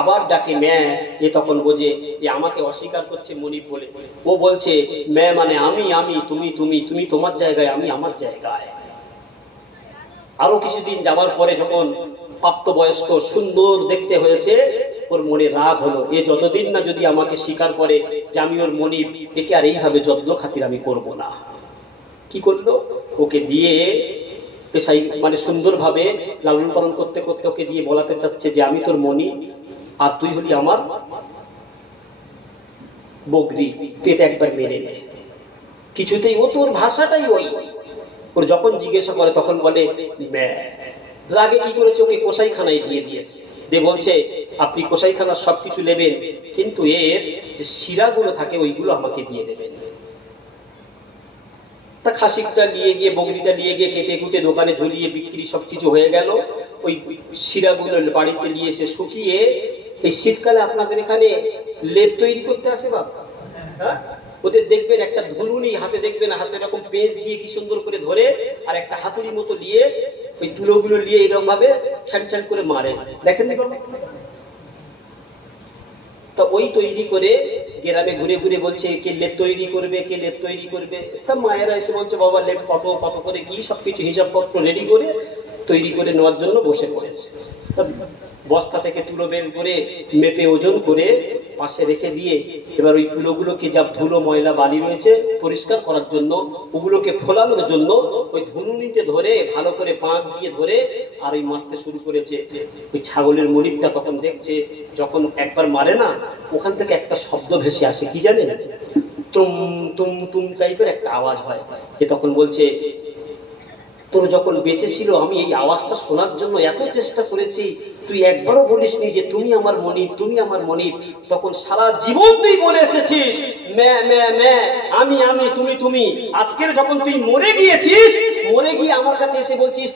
আবার ডাকে ম্যা। এ তখন বোঝে যে আমাকে অস্বীকার করছে মনিব বলে। ও বলছে ম্যা মানে আমি, আমি, তুমি, তুমি, তুমি তোমার জায়গায়, আমি আমার জায়গায়। আরো কিছুদিন যাবার পরে যখন প্রাপ্তবয়স্ক সুন্দর দেখতে হয়েছে, ওর মনে রাগ হলো, এ যতদিন না যদি আমাকে স্বীকার করে যে আমি ওর মনিব, একে আর এইভাবে যত্ন খাতির আমি করব না। কি করলো? ওকে দিয়ে পেশাই মানে সুন্দরভাবে লালন পালন করতে করতে ওকে দিয়ে বলাতে চাচ্ছে যে আমি তোর মনিব আর তুই হলি আমার বগরি, তুই এটা একবার মেনে নে। কিছুতেই ও তোর ভাষাটাই ওই। ওর যখন জিজ্ঞাসা করে তখন বলে ম্যা। রাগে কি করেছে, ওকে কসাইখানায় দিয়ে দিয়েছে, দিয়ে বলছে আপনি কসাইখানার সবকিছু নেবেন, কিন্তু এর যে শিরাগুলো থাকে ওইগুলো আমাকে দিয়ে দেবেন। তা খাসিটা নিয়ে গিয়ে, বগরিটা নিয়ে গিয়ে কেটে কুটে দোকানে ঝুলিয়ে বিক্রি সবকিছু হয়ে গেল। ওই শিরাগুলো বাড়িতে নিয়ে এসে শুকিয়ে, এই শীতকালে আপনাদের এখানে লেপ তৈরি করতে আসে বাবা, হ্যাঁ, ওদের দেখবেন একটা ধুলুনি হাতে, দেখবেন হাতে এরকম পেঁচ দিয়ে কি সুন্দর করে ধরে, আর একটা হাতুড়ি মতো নিয়ে ওই তুলোগুলো নিয়ে এরকম ভাবে ছান ছান করে মারে, দেখেন নি বাবা? তা ওই তৈরি করে গ্রামে ঘুরে ঘুরে বলছে কে লেপ তৈরি করবে, কে লেপ তৈরি করবে। তা মায়েরা এসে বলছে বাবা লেপ কত কত করে কি সবকিছু হিসাবপত্র রেডি করে তৈরি করে নেওয়ার জন্য বসে পড়েছে। তা বস্তা থেকে তুলো বের করে মেপে ওজন করে পাশে রেখে দিয়ে এবার ওই তুলোগুলোকে যা ধুলো ময়লা বালি রয়েছে পরিষ্কার করার জন্য, ওগুলোকে ফোলানোর জন্য ওই ধুনুনিতে ধরে ভালো করে পাঁক দিয়ে ধরে আর ওই মারতে শুরু করেছে। ওই ছাগলের মনিবটা তখন দেখছে, যখন একবার মারে না, ওখান থেকে একটা শব্দ ভেসে আসে, কি জানেন, তুম তুম তুম টাইপের একটা আওয়াজ হয়। এ তখন বলছে তোর যখন বেঁচে ছিল আমি এই আওয়াজটা শোনার জন্য এত চেষ্টা করেছি, তুই একবারও বলিসনি যে তুমি আমার মনিব, তুমি আমার মনিব। তখন সারা জীবন তুই বলে এসেছিস ম্যা ম্যা ম্যা, আমি আমি, তুমি তুমি। আজকের যখন তুই মরে গিয়েছিস, মরে গিয়ে আমার কাছে এসে বলছিস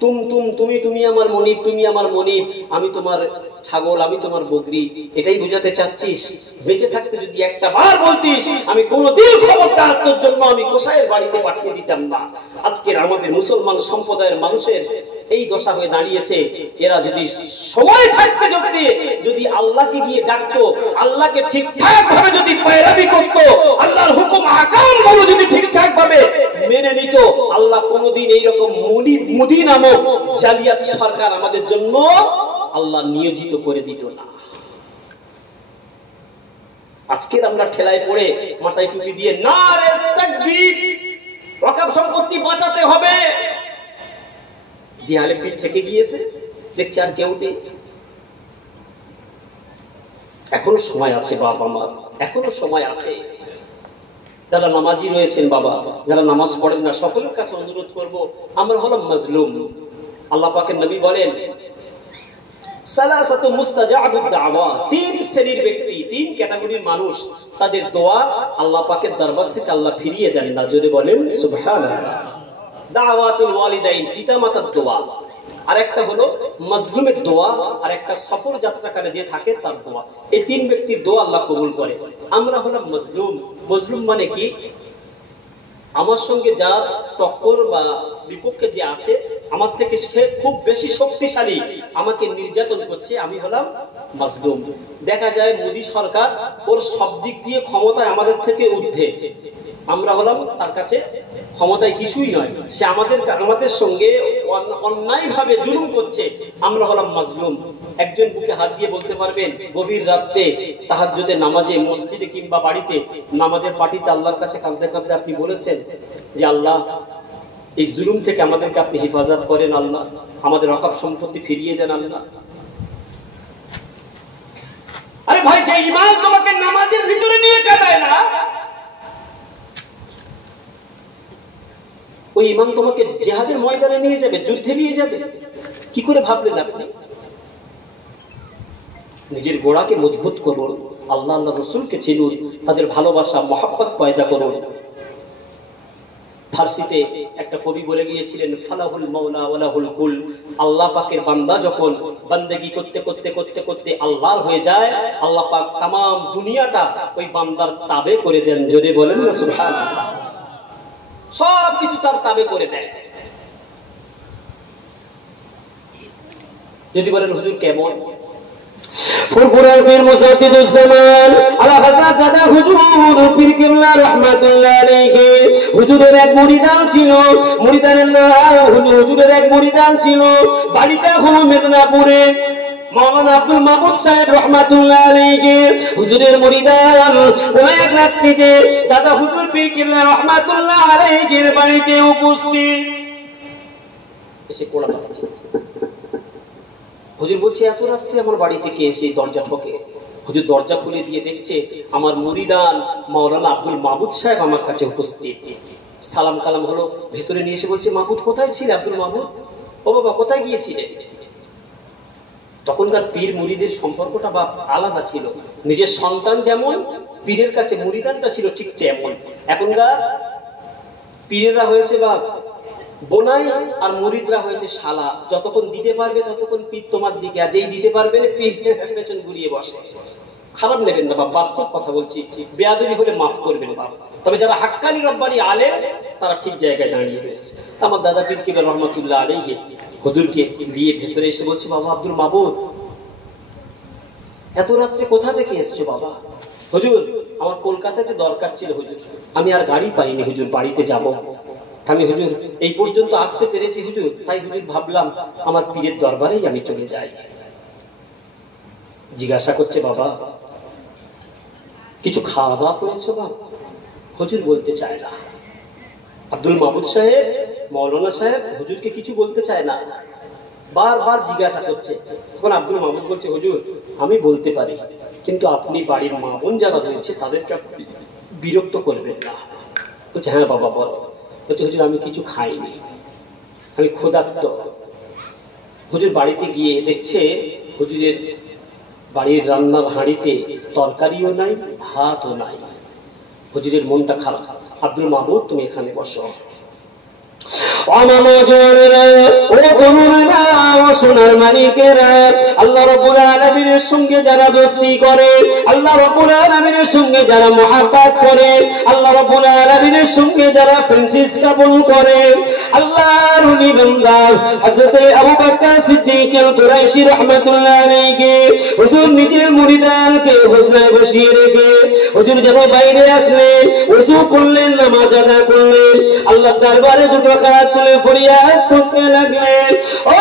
তুম তুম, তুমি তুমি আমার মনিব, তুমি আমার মনিব, আমি তোমার ছাগল, আমি তোমার বকরি, এটাই বোঝাতে চাচ্ছিস? বেঁচে থাকতে যদি একটা বার বলতিস আমি কোনোদিন খবরটা তোর জন্য আমি কোষায়ের বাড়িতে পাঠিয়ে দিতাম না। আজকের আমাদের মুসলমান সম্প্রদায়ের মানুষের এই দশা হয়ে দাঁড়িয়েছে। এরা যদি সময় থাকতে যদি আল্লাহকে গিয়ে ডাকতো, আল্লাহকে ঠিকঠাক ভাবে যদি পয়রাবি করতো, আল্লাহর হুকুম আকাম গুলো যদি ঠিকঠাক ভাবে মেনে নিত, আল্লাহ কোনোদিন এইরকম মুদি নামক জালিয়াত সরকার আমাদের জন্য আল্লাহ নিয়োজিত করে দিত না। আজকের আমরা ঠেলায় পড়ে মাথায় টুপি দিয়ে নারে তাকবীর, ওয়াকফ সম্পত্তি বাঁচাতে হবে, দেয়ালে পিঠ থেকে গিয়েছে, দেখছে আর কেউ নেই। এখনো সময় আছে বাবা মা, এখনো সময় আছে। যারা নামাজি রয়েছেন বাবা, যারা নামাজ পড়েন না, সকলের কাছে অনুরোধ করব, আমরা হলাম মাজলুম। আল্লাহ পাকের নবী বলেন সালাসাতু মুস্তাজাবুদ দাওয়া, তিন শ্রেণীর ব্যক্তি, তিন ক্যাটাগরির মানুষ, তাদের দোয়া আল্লাহ পাকের দরবার থেকে আল্লাহ ফিরিয়ে দেন না। জোরে বলেন সুবহানাল্লাহ। দাওয়াতুল ওয়ালিদাইন, পিতামাতার দোয়া, আর একটা হলো মাজলুমের দোয়া, আর একটা সফর যাত্রাকালে যে থাকে তার দোয়া। এই তিন ব্যক্তির দোয়া আল্লাহ কবুল করে। আমরা হলাম মাজলুম। মাজলুম মানে কি? আমার সঙ্গে যা টক্কর বা বিপক্ষে যে আছে, আমার থেকে সে খুব বেশি শক্তিশালী, আমাকে নির্যাতন করছে, আমি হলাম মাজলুম। দেখা যায় মোদী সরকার ওর সব দিক দিয়ে ক্ষমতায় আমাদের থেকে ঊর্ধ্বে, আমরা হলাম তার কাছে ক্ষমতায় কিছুই নয়। সে আমাদের সঙ্গে অন্যায় ভাবে জুলুম করছে, আমরা হলাম মাজলুম। একজন বুকে হাত দিয়ে বলতে পারবেন গভীর রাত্রে তাহাজ্জুদের নামাজে মসজিদে কিংবা বাড়িতে নামাজের পাটিতে আল্লাহর কাছে কাঁদতে কাঁদতে আপনি বলেছেন যে আল্লাহ এই জুলুম থেকে আমাদেরকে আপনি হেফাজত করেন, আল্লাহ আমাদের ওয়াকফ সম্পত্তি ফিরিয়ে দেন আল্লাহ। আরে ভাই, যে ইমাম তোমাকে নামাজের ভিতরে নিয়ে কাঁদায় না, ওই ইমাম তোমাকে জিহাদের ময়দানে নিয়ে যাবে, যুদ্ধে নিয়ে যাবে, কি করে ভাবলেন আপনি? নিজের গোড়াকে মজবুত করুন, আল্লাহ আল্লাহ রসুলকে চিনুন, তাদের ভালোবাসা মহাব্বত পয়দা করুন। ফার্সিতে একটা কবি বলে গিয়েছিলেন ফালাহুল মাওলা ওয়ালাহুল কুল, আল্লাহ পাকের বান্দা যখন বান্দেগি করতে করতে করতে করতে আল্লাহর হয়ে যায়, আল্লাহ পাক তাম দুনিয়াটা ওই বান্দার তাবে করে দেন। যদি বলেন না সুবহানাল্লাহ, সব কিছু তার তাবে করে দেয়। যদি বলেন হুজুর কেমন? ফুরফুরার পীর মুজাদ্দিদুজ্জামান আলা হযরত দাদা হুজুর পীর কিবলা রাহমাতুল্লাহ আলাইহি, হুজুরের এক মুরিদান ছিল, মুরিদানের নাম হুজুরের এক মুরিদান ছিল, বাড়িটা হলো মেদিনীপুরে। মাওলানা আব্দুল মাবুদ সাহেব রাহমাতুল্লাহ আলাইহি হুজুরের মুরিদান। কোন এক রাত্রিতে দাদা হুজুর পীর কিবলা রাহমাতুল্লাহ আলাইহির বাড়িতে উপস্থিত। এসে কোলা পাচ্ছে, হুজুর বলছে এত রাত্রে আমার বাড়ি থেকে এসে দরজা ঠকে। হুজুর দরজা খুলে দিয়ে দেখছে আমার মুরিদান মাওলানা আব্দুল মাবুদ সাহেব আমার কাছে উপস্থিত। সালাম কালাম হলো, ভেতরে নিয়ে এসে বলছে মাবুদ কোথায় ছিলে? আব্দুল মাবুদ ও বাবা কোথায় গিয়েছিলে? তখনকার পীর মুরিদের সম্পর্কটা বা আলাদা ছিল। নিজের সন্তান যেমন পীরের কাছে মুরিদানটা ছিল ঠিক তেমন। এখনকার পীরেরা হয়েছে বা বোনাই আর মুরিদরা হয়েছে শালা। যতক্ষণ দিতে পারবে ততক্ষণ পীর তোমার দিকে, আর যেই দিতে পারবে পীর পেছন ঘুরিয়ে বসে। খারাপ নেবেন না বাবা, বাস্তব কথা বলছি, বেয়াদবি হলে মাফ করবেন বাবা। তবে যারা হাক্কানি রব্বানি আলেম তারা ঠিক জায়গায় দাঁড়িয়ে রয়েছে। আমার দাদা পীর কেবল রহমাতুল্লাহ আলাইহি হুজুরকে নিয়ে ভেতরে এসে বলছে, বাবা আব্দুল মাবুদ এত রাত্রে কোথা থেকে এসছো বাবা? হুজুর আমার কলকাতাতে দরকার ছিল হুজুর, আমি আর গাড়ি পাইনি হুজুর, বাড়িতে যাব। আমি হুজুর এই পর্যন্ত আসতে পেরেছি হুজুর, তাই হুজুর ভাবলাম আমার পীরের দরবারেই আমি চলে যাই। জিজ্ঞাসা করছে, বাবা কিছু খাওয়া দাওয়া করেছো বাবা? হুজুর বলতে চায় না। আব্দুল মাবুদ সাহেব, মৌলানা সাহেব হুজুরকে কিছু বলতে চায় না, বারবার জিজ্ঞাসা করছে। তখন আব্দুল মাবুদ বলছে, হুজুর আমি বলতে পারি, কিন্তু আপনি বাড়ির মা বোন যারা রয়েছে তাদেরকে আপনি বিরক্ত করবেন না। বলছে, হ্যাঁ বাবা বলো। বলছে, হুজুর আমি কিছু খাইনি, আমি ক্ষুধার্ত। হুজুর বাড়িতে গিয়ে দেখছে হুজুরের বাড়ির রান্নার হাঁড়িতে তরকারিও নাই, ভাতও নাই। হুজুরের মনটা খারাপ। আব্দুল মাবুদ তুমি এখানে বসো। সোনার মানিকেরা, আল্লাহ রাব্বুল আলামিনের সঙ্গে যারা দোস্তি করে, আল্লাহ রাব্বুল আলামিনের সঙ্গে যারা মুহাব্বত করে, আল্লাহ রাব্বুল আলামিনের সঙ্গে যারা ফ্রেন্ডশিপ স্থাপন করে, আল্লাহর ওলি বান্দা হযরত আবু বকর সিদ্দিক আল কুরাইশি রাহমাতুল্লাহ আলাইহি হুজুর নিজের মুরিদানকে হুজরায় বসিয়ে রেখে হুজুর যখন বাইরে আসলেন, ওযু করলেন, নামাজ আদায় করলেন, আল্লাহর দরবারে দুটো রাকাত তুলে ফরিয়াদ করতে লাগলেন, ও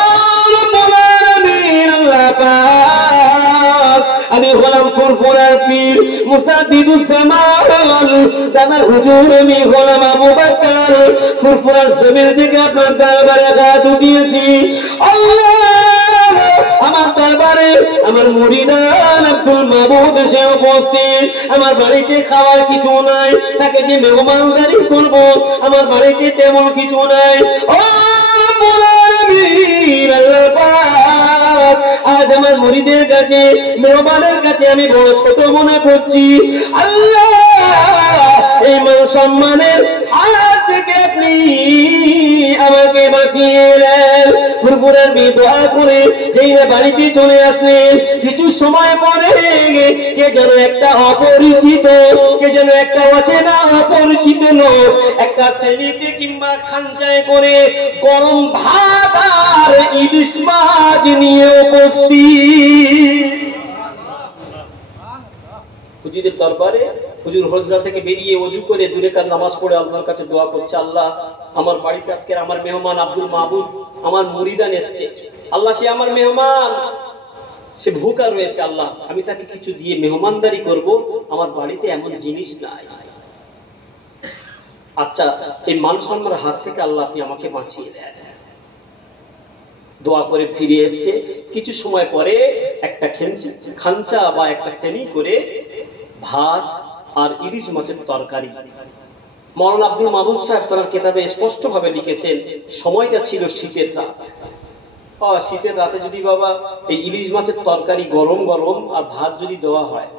রব্বুল আলামিন আল্লাহ পাক, আমি হলাম ফুরফুরার পীর মুসাদ্দিদুস জামান, দাদা হুজুর আমি হলাম আবু বকর, ফুরফুরার জমিন থেকে আপনার দরবারে হাত উঠিয়েছি। আল্লাহ আমার দরবারে আমার মুরিদান আব্দুল মাবুদ এসে উপস্থিত, আমার বাড়িতে খাওয়ার কিছু নাই, তাকে যে মেহমানদারি করব আমার বাড়িতে তেমন কিছু নাই। ও রব্বুল আলামিন আল্লাহ পাক, আজ আমার মুরিদের কাছে মেহমানের কাছে আমি বড় ছোট মনে করছি। আল্লাহ এই মান সম্মানের হাত থেকে আপনি আমাকে বাঁচিয়ে নেন। ফুরফুরার দোয়া করে যেই না বাড়িতে চলে আসলেন, কিছু সময় পরে কে যেন একটা অপরিচিত, কে যেন একটা অচেনা অপরিচিত লোক একটা ছেলেকে কিংবা খাঞ্চায় করে গরম ভাত আর ইলিশ মাছ নিয়ে উপস্থিত হুজুরের দরবারে। হুজুর হজরা থেকে বেরিয়ে ওযু করে দূরে কার নামাজ পড়ে আল্লাহর কাছে দোয়া করছে, আল্লাহ আমার বাড়িতে আজকে আমার মেহমান আব্দুল মাবুদ আমার মুরিদান এসেছে, আল্লাহ সে আমার মেহমান, সে ভুকা রয়েছে, আল্লাহ আমি তাকে কিছু দিয়ে মেহমানদারি করব, আমার বাড়িতে এমন জিনিস নাই। আচ্ছা এই মান সম্মানের হাত থেকে আল্লাহ আপনি আমাকে বাঁচিয়ে দেন। দোয়া করে ফিরে এসছে। কিছু সময় পরে একটা খাঞ্চা বা একটা সেমি করে ভাত আর ইলিশ মাছের তরকারি। মৌলানা আব্দুল মাবুদ সাহেব তার কিতাবে স্পষ্ট ভাবে লিখেছেন, সময়টা ছিল শীতের রাত। শীতের রাতে যদি বাবা এই ইলিশ মাছের তরকারি গরম গরম আর ভাত যদি দেওয়া হয়,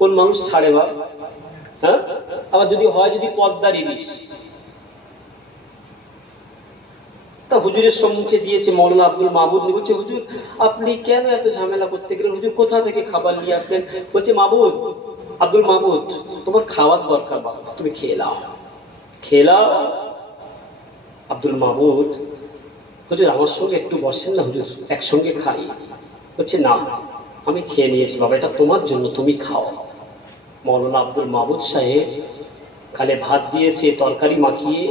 কোন মানুষ ছাড়ে বা? হ্যাঁ, আবার যদি হয় যদি পদ্মার ইলিশ, তা হুজুরের সম্মুখে দিয়েছে। মৌলানা আব্দুল মাবুদ বলছে, হুজুর আপনি কেন এত ঝামেলা করতে গেলেন? হুজুর কোথা থেকে খাবার নিয়ে আসলেন? বলছে, মাবুদ আব্দুল মাবুদ তোমার খাওয়ার দরকার বাবা, তুমি খেয়ে নাও, খেয়ে নাও। আব্দুল মাবুদ, হুজুর আমার সঙ্গে একটু বসেন না হুজুর, একসঙ্গে খাই। বলছে, না আমি খেয়ে নিয়েছি বাবা, এটা তোমার জন্য, তুমি খাও। মৌলানা আব্দুল মাবুদ সাহেব কালে ভাত দিয়েছে তরকারি মাখিয়ে,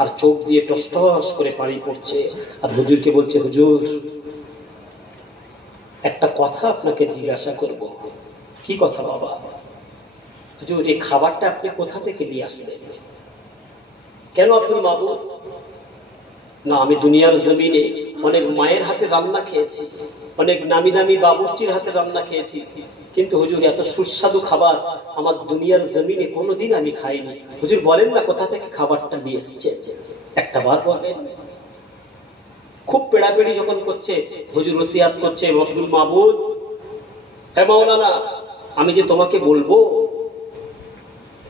আর চোখ দিয়ে টস টস করে পানি পড়ছে, আর হুজুরকে বলছে, হুজুর একটা কথা আপনাকে জিজ্ঞাসা করব। কি কথা বাবা? হুজুর এই খাবারটা আপনি কোথা থেকে নিয়ে আসলেন? কেন আব্দুল মাবুদ? না আমি দুনিয়ার জমিনে অনেক মায়ের হাতে রান্না খেয়েছি, অনেক নামি দামি বাবুর্চির হাতে রান্না খেয়েছি, কিন্তু হুজুর এত সুস্বাদু খাবার আমার দুনিয়ার জমিনে কোনোদিন আমি খাইনি। হুজুর বলেন না কোথা থেকে খাবারটা নিয়ে এসেছেন, একটা বার বলেন। খুব পেড়াপেড়ি যখন করছে, হুজুর নসিহত করছে, আব্দুল মাবুদ হে মাওলানা, আমি যে তোমাকে বলবো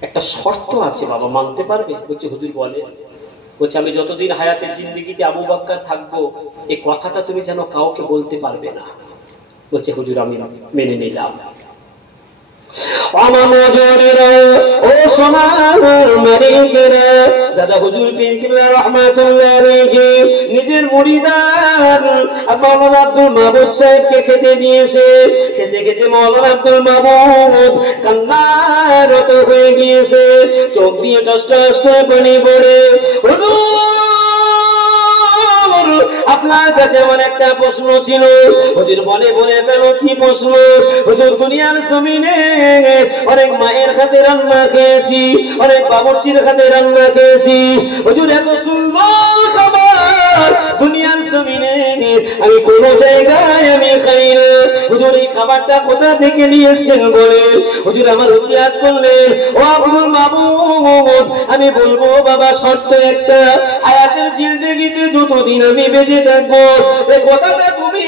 একটা শর্ত আছে বাবা, মানতে পারবে? বলছে হুজুর বলে। বলছে আমি যতদিন হায়াতের জিন্দেগিতে আবু বকর থাকবো এই কথাটা তুমি যেন কাউকে বলতে পারবে না। বলছে হুজুর আমি মেনে নিলাম। দাদা হুজুর পীর কিবলা রাহমাতুল্লাহ আলাইহি নিজের মুরিদান মাওলানা আব্দুল মাবুদ সাহেবকে খেতে দিয়েছে। খেতে খেতে মাওলানা আব্দুল মাবুদ কান্নারত হয়ে গিয়েছে, চোখ দিয়ে টস টস করে পানি পড়ে। আপনার কাছে আমার একটা প্রশ্ন ছিল। হুজুর বলে ফেল কি প্রশ্ন? হুজুর দুনিয়ার জমিনে অনেক মায়ের হাতে রান্না খেয়েছি, অনেক বাবুর্চির হাতে রান্না খেয়েছি। হুজুর এত সুন্দর খাবার দুনিয়ার জমিনে আমি কোন জায়গায় আমি খাই না। হুজুর এই খাবারটা কোথা থেকে নিয়ে এসেছেন বলে হুজুর আমার নসিহত করলেন। ও আব্দুল মাবুদ, আমি বলবো বাবা শর্ত একটা, হায়াতের জিন্দেগিতে যতদিন আমি বেঁচে থাকবো এই কথাটা তুমি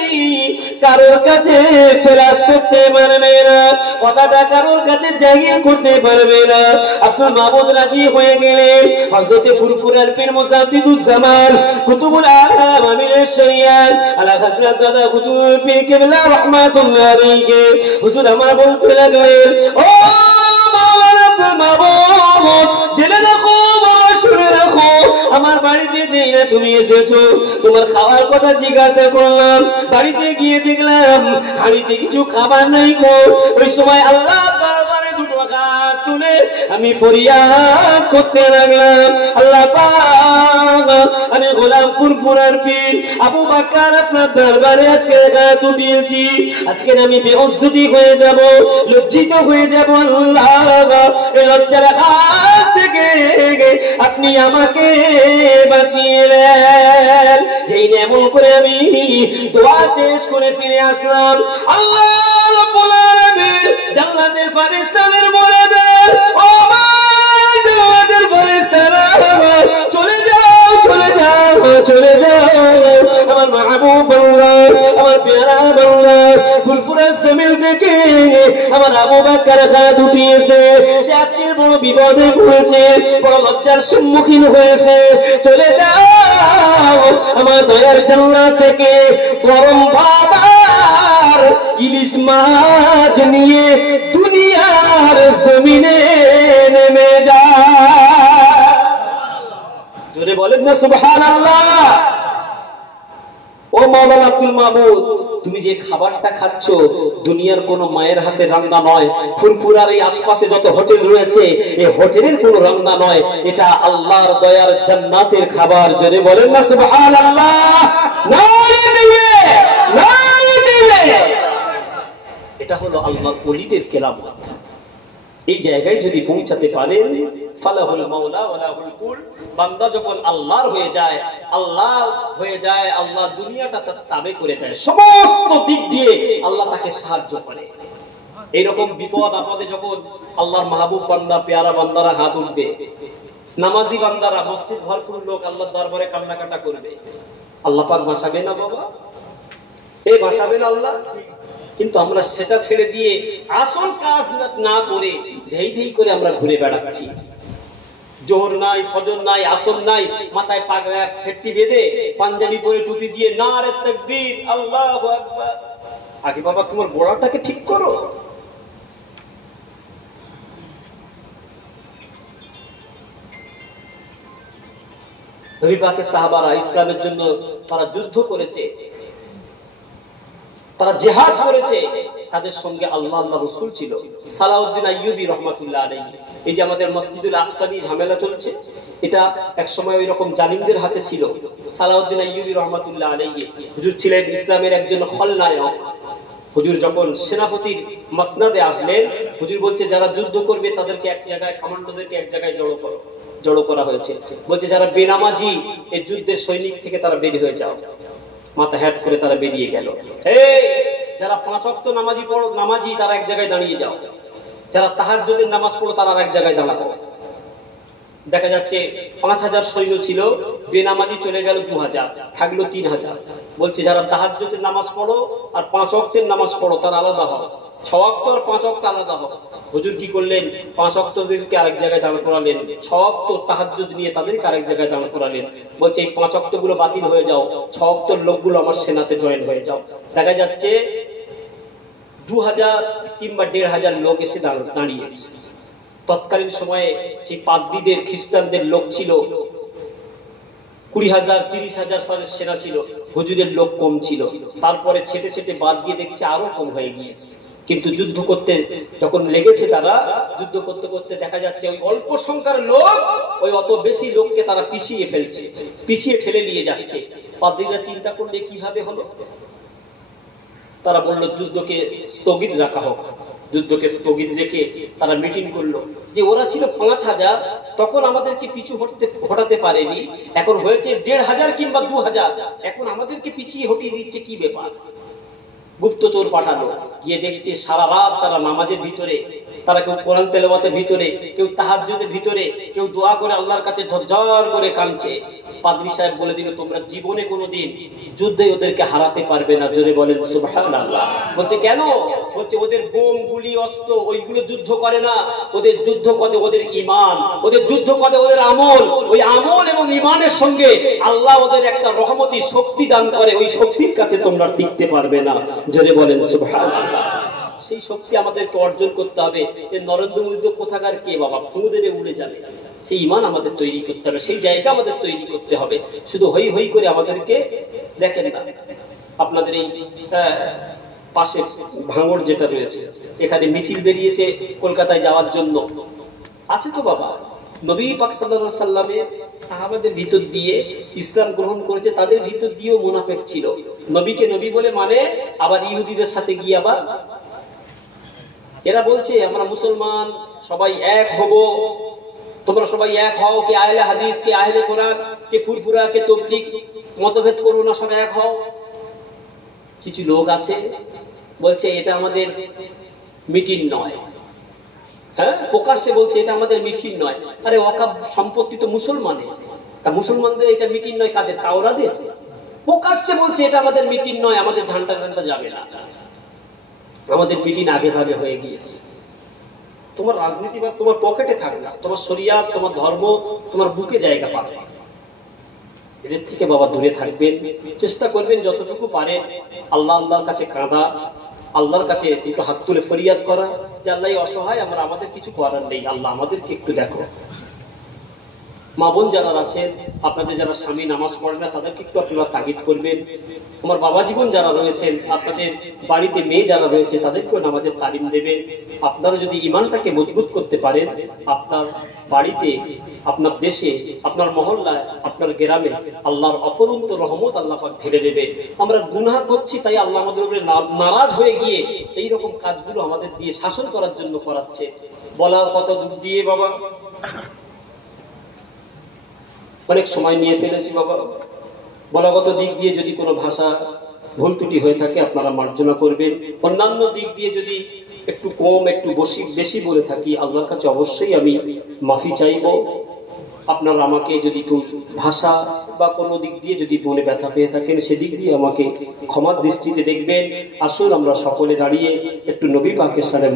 কারোর কাছে ফেরাস করতে পারবে না, কথাটা কারোর কাছে জাহির করতে পারবে না। আব্দুল মাবুদ রাজি হয়ে গেলেন। হযরতে ফুরফুরার পীর মুজাদ্দিদুজ্জামান কুতুবুল আলম আমিরের শরিয়াত আলা হযরত দাদা হুজুর পীর কিবলা রাহমাতুল্লাহ আলাইহি হুজুর আমার বলতে লাগলেন, ও মাওলানা আব্দুল মাবুদ, জেনে রাখো বাবা, শুনে রাখো, আমার বাড়িতে যেই না তুমি এসেছো তোমার খাওয়ার কথা জিজ্ঞাসা করলাম, বাড়িতে গিয়ে দেখলাম হাড়িতে কিছু খাবার নাই গো। ওই সময় আল্লাহ দরবারে দুটো হাত তুলে আমি ফরিয়াদ করতে লাগলাম, আল্লাহ পাক, আমি গোলাম ফুরফুরার পীর আবু বকর আপনার দরবারে আজকে হাত উঠিয়েছি, আজকে আমি বেহুশি হয়ে যাব, লজ্জিত হয়ে যাব। আল্লাহ এই লজ্জার হাত থেকে আপনি আমাকে বাঁচিয়ে নেন। যেই এমন করে আমি দোয়া শেষ করে ফিরে আসলাম, আল্লাহ রাব্বুল আলামিন জান্নাতের ফেরেশতাদের বলে দেন, ও আমার জান্নাতের ফেরেশতারা চলে যাও, চলে যাও, চলে যাও। আমার মাহবুব আল্লাহ, আমার প্যারা বাংলা ফুরফুরা জমিন থেকে আমার আবু বকর হাত উঠিয়েছে, সে আজকের বড় বিপদে পড়েছে, বড় লজ্জার সম্মুখীন হয়েছে। চলে যাও, আমার দয়ার জান্নাত থেকে গরম ভাত আর ইলিশ মাছ নিয়ে দুনিয়ার জমিনে নেমে যায়। জোরে বলেন না সুবহানাল্লাহ। ও মাওলানা আব্দুল মাবুদ, তুমি যে খাবারটা খাচ্ছ দুনিয়ার কোন মায়ের হাতে রান্না নয়, ফুরফুরার এই আশপাশে যত হোটেল রয়েছে এই হোটেলের কোন রান্না নয়, এটা আল্লাহর দয়ার জান্নাতের খাবার। জোরে বলেন না সুবহানাল্লাহ। এটা হলো আল্লাহর ওলিদের কেরামত। এই জায়গায় যদি পৌঁছাতে পারেন, ফালাহুল মাওলা ওয়ালাহুল কুল, বান্দা যখন আল্লাহর হয়ে যায়, আল্লাহ হয়ে যায়, আল্লাহ দুনিয়াটা তার তাবে করে দেয়, সমস্ত দিক দিয়ে আল্লাহ তাকে সাহায্য করে। এইরকম বিপদ আপদে যখন আল্লাহর মাহবুব বান্দা, পেয়ারা বান্দারা হাত উঠবে, নামাজি বান্দারা, মসজিদ ভরপুর লোক আল্লাহর দরবারে কান্নাকাটা করবে, আল্লাহ পাক বাঁচাবে না বাবা? এই বাঁচাবেন আল্লাহ। কিন্তু আমরা সেটা ছেড়ে দিয়ে আসল কাজ না করে ধেই ধেই করে আমরা ঘুরে বেড়াচ্ছি। জোহর নাই, ফজর নাই, আসর নাই, মাথায় পাগড়া ফেট্টি বেঁধে পাঞ্জাবি পরে টুপি দিয়ে নারে তাকবীর, আল্লাহু আকবার। আগে বাবা তোমার গোড়াটাকে ঠিক করো। নবী পাকের সাহাবারা ইসলামের জন্য তারা যুদ্ধ করেছে, তারা জিহাদ করেছে, তাদের সঙ্গে আল্লাহ রাসূল ছিল। সালাউদ্দিন আইয়ুবী রাহমাতুল্লাহ আলাইহি, এই যে আমাদের মসজিদুল আকসা নিয়ে ঝামেলা চলছে, এটা এক সময় ওই রকম জালিমদের হাতে ছিল। সালাউদ্দিন আইয়ুবী রাহমাতুল্লাহ আলাইহি হুজুর ছিলেন ইসলামের একজন খলনায়ক। হুজুর যখন সেনাপতির মাসনাদে আসলেন, হুজুর বলছে যারা যুদ্ধ করবে তাদেরকে এক জায়গায়, কমান্ডোদেরকে এক জায়গায় জড়ো করা হয়েছে। বলছে যারা বেনামাজি এই যুদ্ধের সৈনিক থেকে তারা বের হয়ে যাও। মাথা হ্যাট করে তারা বেরিয়ে গেল। যারা 5 ওয়াক্ত নামাজি তারা এক জায়গায় দাঁড়িয়ে যাও, যারা তাহাজ্জুদের নামাজ পড়ো তারা আর এক জায়গায় দাঁড়াবো। দেখা যাচ্ছে 5000 সৈন্য ছিল, বেনামাজি চলে গেল 2000, থাকলো 3000। বলছে যারা তাহাজ্জুদের নামাজ পড়ো আর 5 ওয়াক্তের নামাজ পড়ো তার আলাদা হয়, 6 ওয়াক্ত আর 5 ওয়াক্ত আলাদা হয়। হুজুর কি করলেন, 5 ওয়াক্তদেরকে আরেক জায়গায় দাঁড় করালেন, 6 ওয়াক্ত তাহাজ্জুদ নিয়ে তাদেরকে আরেক জায়গায় দাঁড় করালেন। বলছে এই 5 ওয়াক্তগুলো বাতিল হয়ে যাও, 6 ওয়াক্তের লোকগুলো আমার সেনাতে জয়েন হয়ে যাও। দেখা যাচ্ছে 2000 কিংবা 1500 লোক এসে দাঁড়িয়েছে। তৎকালীন সময়ে সেই পাদ্রীদের, খ্রিস্টানদের লোক ছিল 20,000 30,000 তাদের সেনা ছিল, হুজুরের লোক কম ছিল। তারপরে ছেটে ছেটে বাদ দিয়ে দেখছে আরো কম হয়ে গিয়েছে। কিন্তু যুদ্ধ করতে যখন লেগেছে, তারা যুদ্ধ করতে করতে দেখা যাচ্ছে ওই অল্প সংখ্যার লোক ওই অত বেশি লোককে তারা পিছিয়ে ফেলছে, পিছিয়ে ঠেলে নিয়ে যাচ্ছে। পাদ্রীরা চিন্তা করলে কিভাবে হলো, তারা বলল যুদ্ধকে স্থগিত রাখা হোক। যুদ্ধকে স্থগিত রেখে তারা মিটিং করলো যে ওরা ছিল 5000, তখন আমাদেরকে পিছু হটাতে পারেনি, এখন হয়েছে 1500 কিংবা 2000, এখন আমাদেরকে পিছিয়ে হটিয়ে দিচ্ছে, কি ব্যাপার? গুপ্তচর পাঠালো, গিয়ে দেখছে সারা রাত তারা নামাজের ভিতরে, তারা কেউ কোরআন তেলাওয়াতের ভিতরে, কেউ তাহাজ্জুদের ভিতরে, কেউ দোয়া করে আল্লাহর কাছে ঝরঝর করে কাঁদছে। পাদ্রী সাহেব বলে দিল তোমরা জীবনে কোনোদিন যুদ্ধে ওদেরকে হারাতে পারবে না। জোরে বলেন সুবহানাল্লাহ। বলছে কেন? বলছে ওদের বোম গুলি অস্ত্র ওইগুলো যুদ্ধ করে না, ওদের যুদ্ধ করে ওদের ঈমান, ওদের যুদ্ধ করে ওদের আমল। ওই আমল এবং ঈমানের সঙ্গে আল্লাহ ওদের একটা রহমতি শক্তি দান করে, ওই শক্তির কাছে তোমরা টিকতে পারবে না। জোরে বলেন সুবহানাল্লাহ। সেই শক্তি আমাদেরকে অর্জন করতে হবে। এই নরেন্দ্র মোদী তো কোথাকার কে বাবা, ফুঁ দেবে উড়ে যাবে। সেই ঈমান আমাদের তৈরি করতে হবে, সেই জায়গা আমাদের তৈরি করতে হবে। শুধু হই হই করে আমাদেরকে দেখেন না, আপনাদের এই পাশে ভাঙড় যেটা রয়েছে, এখানে মিছিল বেরিয়েছে কলকাতায় যাওয়ার জন্য, আছে তো বাবা। নবী পাক সাল্লাল্লাহু আলাইহি সাল্লামের সাহাবাদের ভিতর দিয়ে ইসলাম গ্রহণ করেছে, তাদের ভিতর দিয়েও মুনাফিক ছিল। নবীকে নবী বলে মানে, আবার ইহুদিদের সাথে গিয়ে আবার এরা বলছে আমরা মুসলমান, সবাই এক হব, তোমরা সবাই এক হও, কে আহলে হাদিস, কে আহলে কোরআন, কে ফুরফুরা, কে তাবলীগ, মতভেদ করো না, সব এক হও। কিছু লোক আছে বলছে এটা আমাদের মিটিং নয়, হ্যাঁ প্রকাশ্যে বলছে এটা আমাদের মিটিং নয়। আরে ওয়াকফ সম্পত্তি তো মুসলমানের, তা মুসলমানদের এটা মিটিং নয় কাদের? তাওরাদের। প্রকাশ্যে বলছে এটা আমাদের মিটিং নয়, আমাদের ঝান্ডা ঘান্টা যাবে না, আমাদের মিটিং আগে ভাগে হয়ে গিয়েছে। তোমার রাজনীতি বা তোমার পকেটে থাকবে না, তোমার শরিয়াত, তোমার ধর্ম তোমার বুকে জায়গা পাবে। এদের থেকে বাবা দূরে থাকবেন, চেষ্টা করবেন যতটুকু পারেন আল্লাহর কাছে কাঁদা, আল্লাহর কাছে একটু হাত তুলে ফরিয়াদ করা যে আল্লাহ অসহায়, আমরা, আমাদের কিছু করার নেই, আল্লাহ আমাদেরকে একটু দেখো। মা বোন যারা আছেন, আপনাদের যারা স্বামী নামাজ পড়ে না, তাদেরকে একটু আপনারা তাগিদ করবেন। আমার বাবা জীবন যারা রয়েছেন, আপনাদের বাড়িতে মেয়ে যারা রয়েছে, তাদেরকেও নামাজের তালিম দেবেন। আপনারা যদি ঈমানটাকে মজবুত করতে পারেন, আপনার বাড়িতে, আপনার দেশে, আপনার মহল্লায়, আপনার গ্রামে আল্লাহর অপরন্ত রহমত আল্লাহ পাক ঢেলে দেবে। আমরা গুনাহ করছি তাই আল্লাহ আমাদের উপরে নারাজ হয়ে গিয়ে এইরকম কাজগুলো আমাদের দিয়ে শাসন করার জন্য করাচ্ছে। বলার কত দূর দিয়ে বাবা, অনেক সময় নিয়ে ফেলেছি বাবা। বলাগত দিক দিয়ে যদি কোনো ভাষা ভুল ত্রুটি হয়ে থাকে আপনারা মার্জনা করবেন। অন্যান্য দিক দিয়ে যদি একটু কম একটু বেশি বলে থাকি, আল্লাহর কাছে অবশ্যই আমি মাফি চাইব। আপনারা আমাকে যদি কেউ ভাষা বা কোনো দিক দিয়ে যদি মনে ব্যথা পেয়ে থাকেন, সেদিক দিয়ে আমাকে ক্ষমার দৃষ্টিতে দেখবেন। আসুন আমরা সকলে দাঁড়িয়ে একটু নবী পাকের সাথে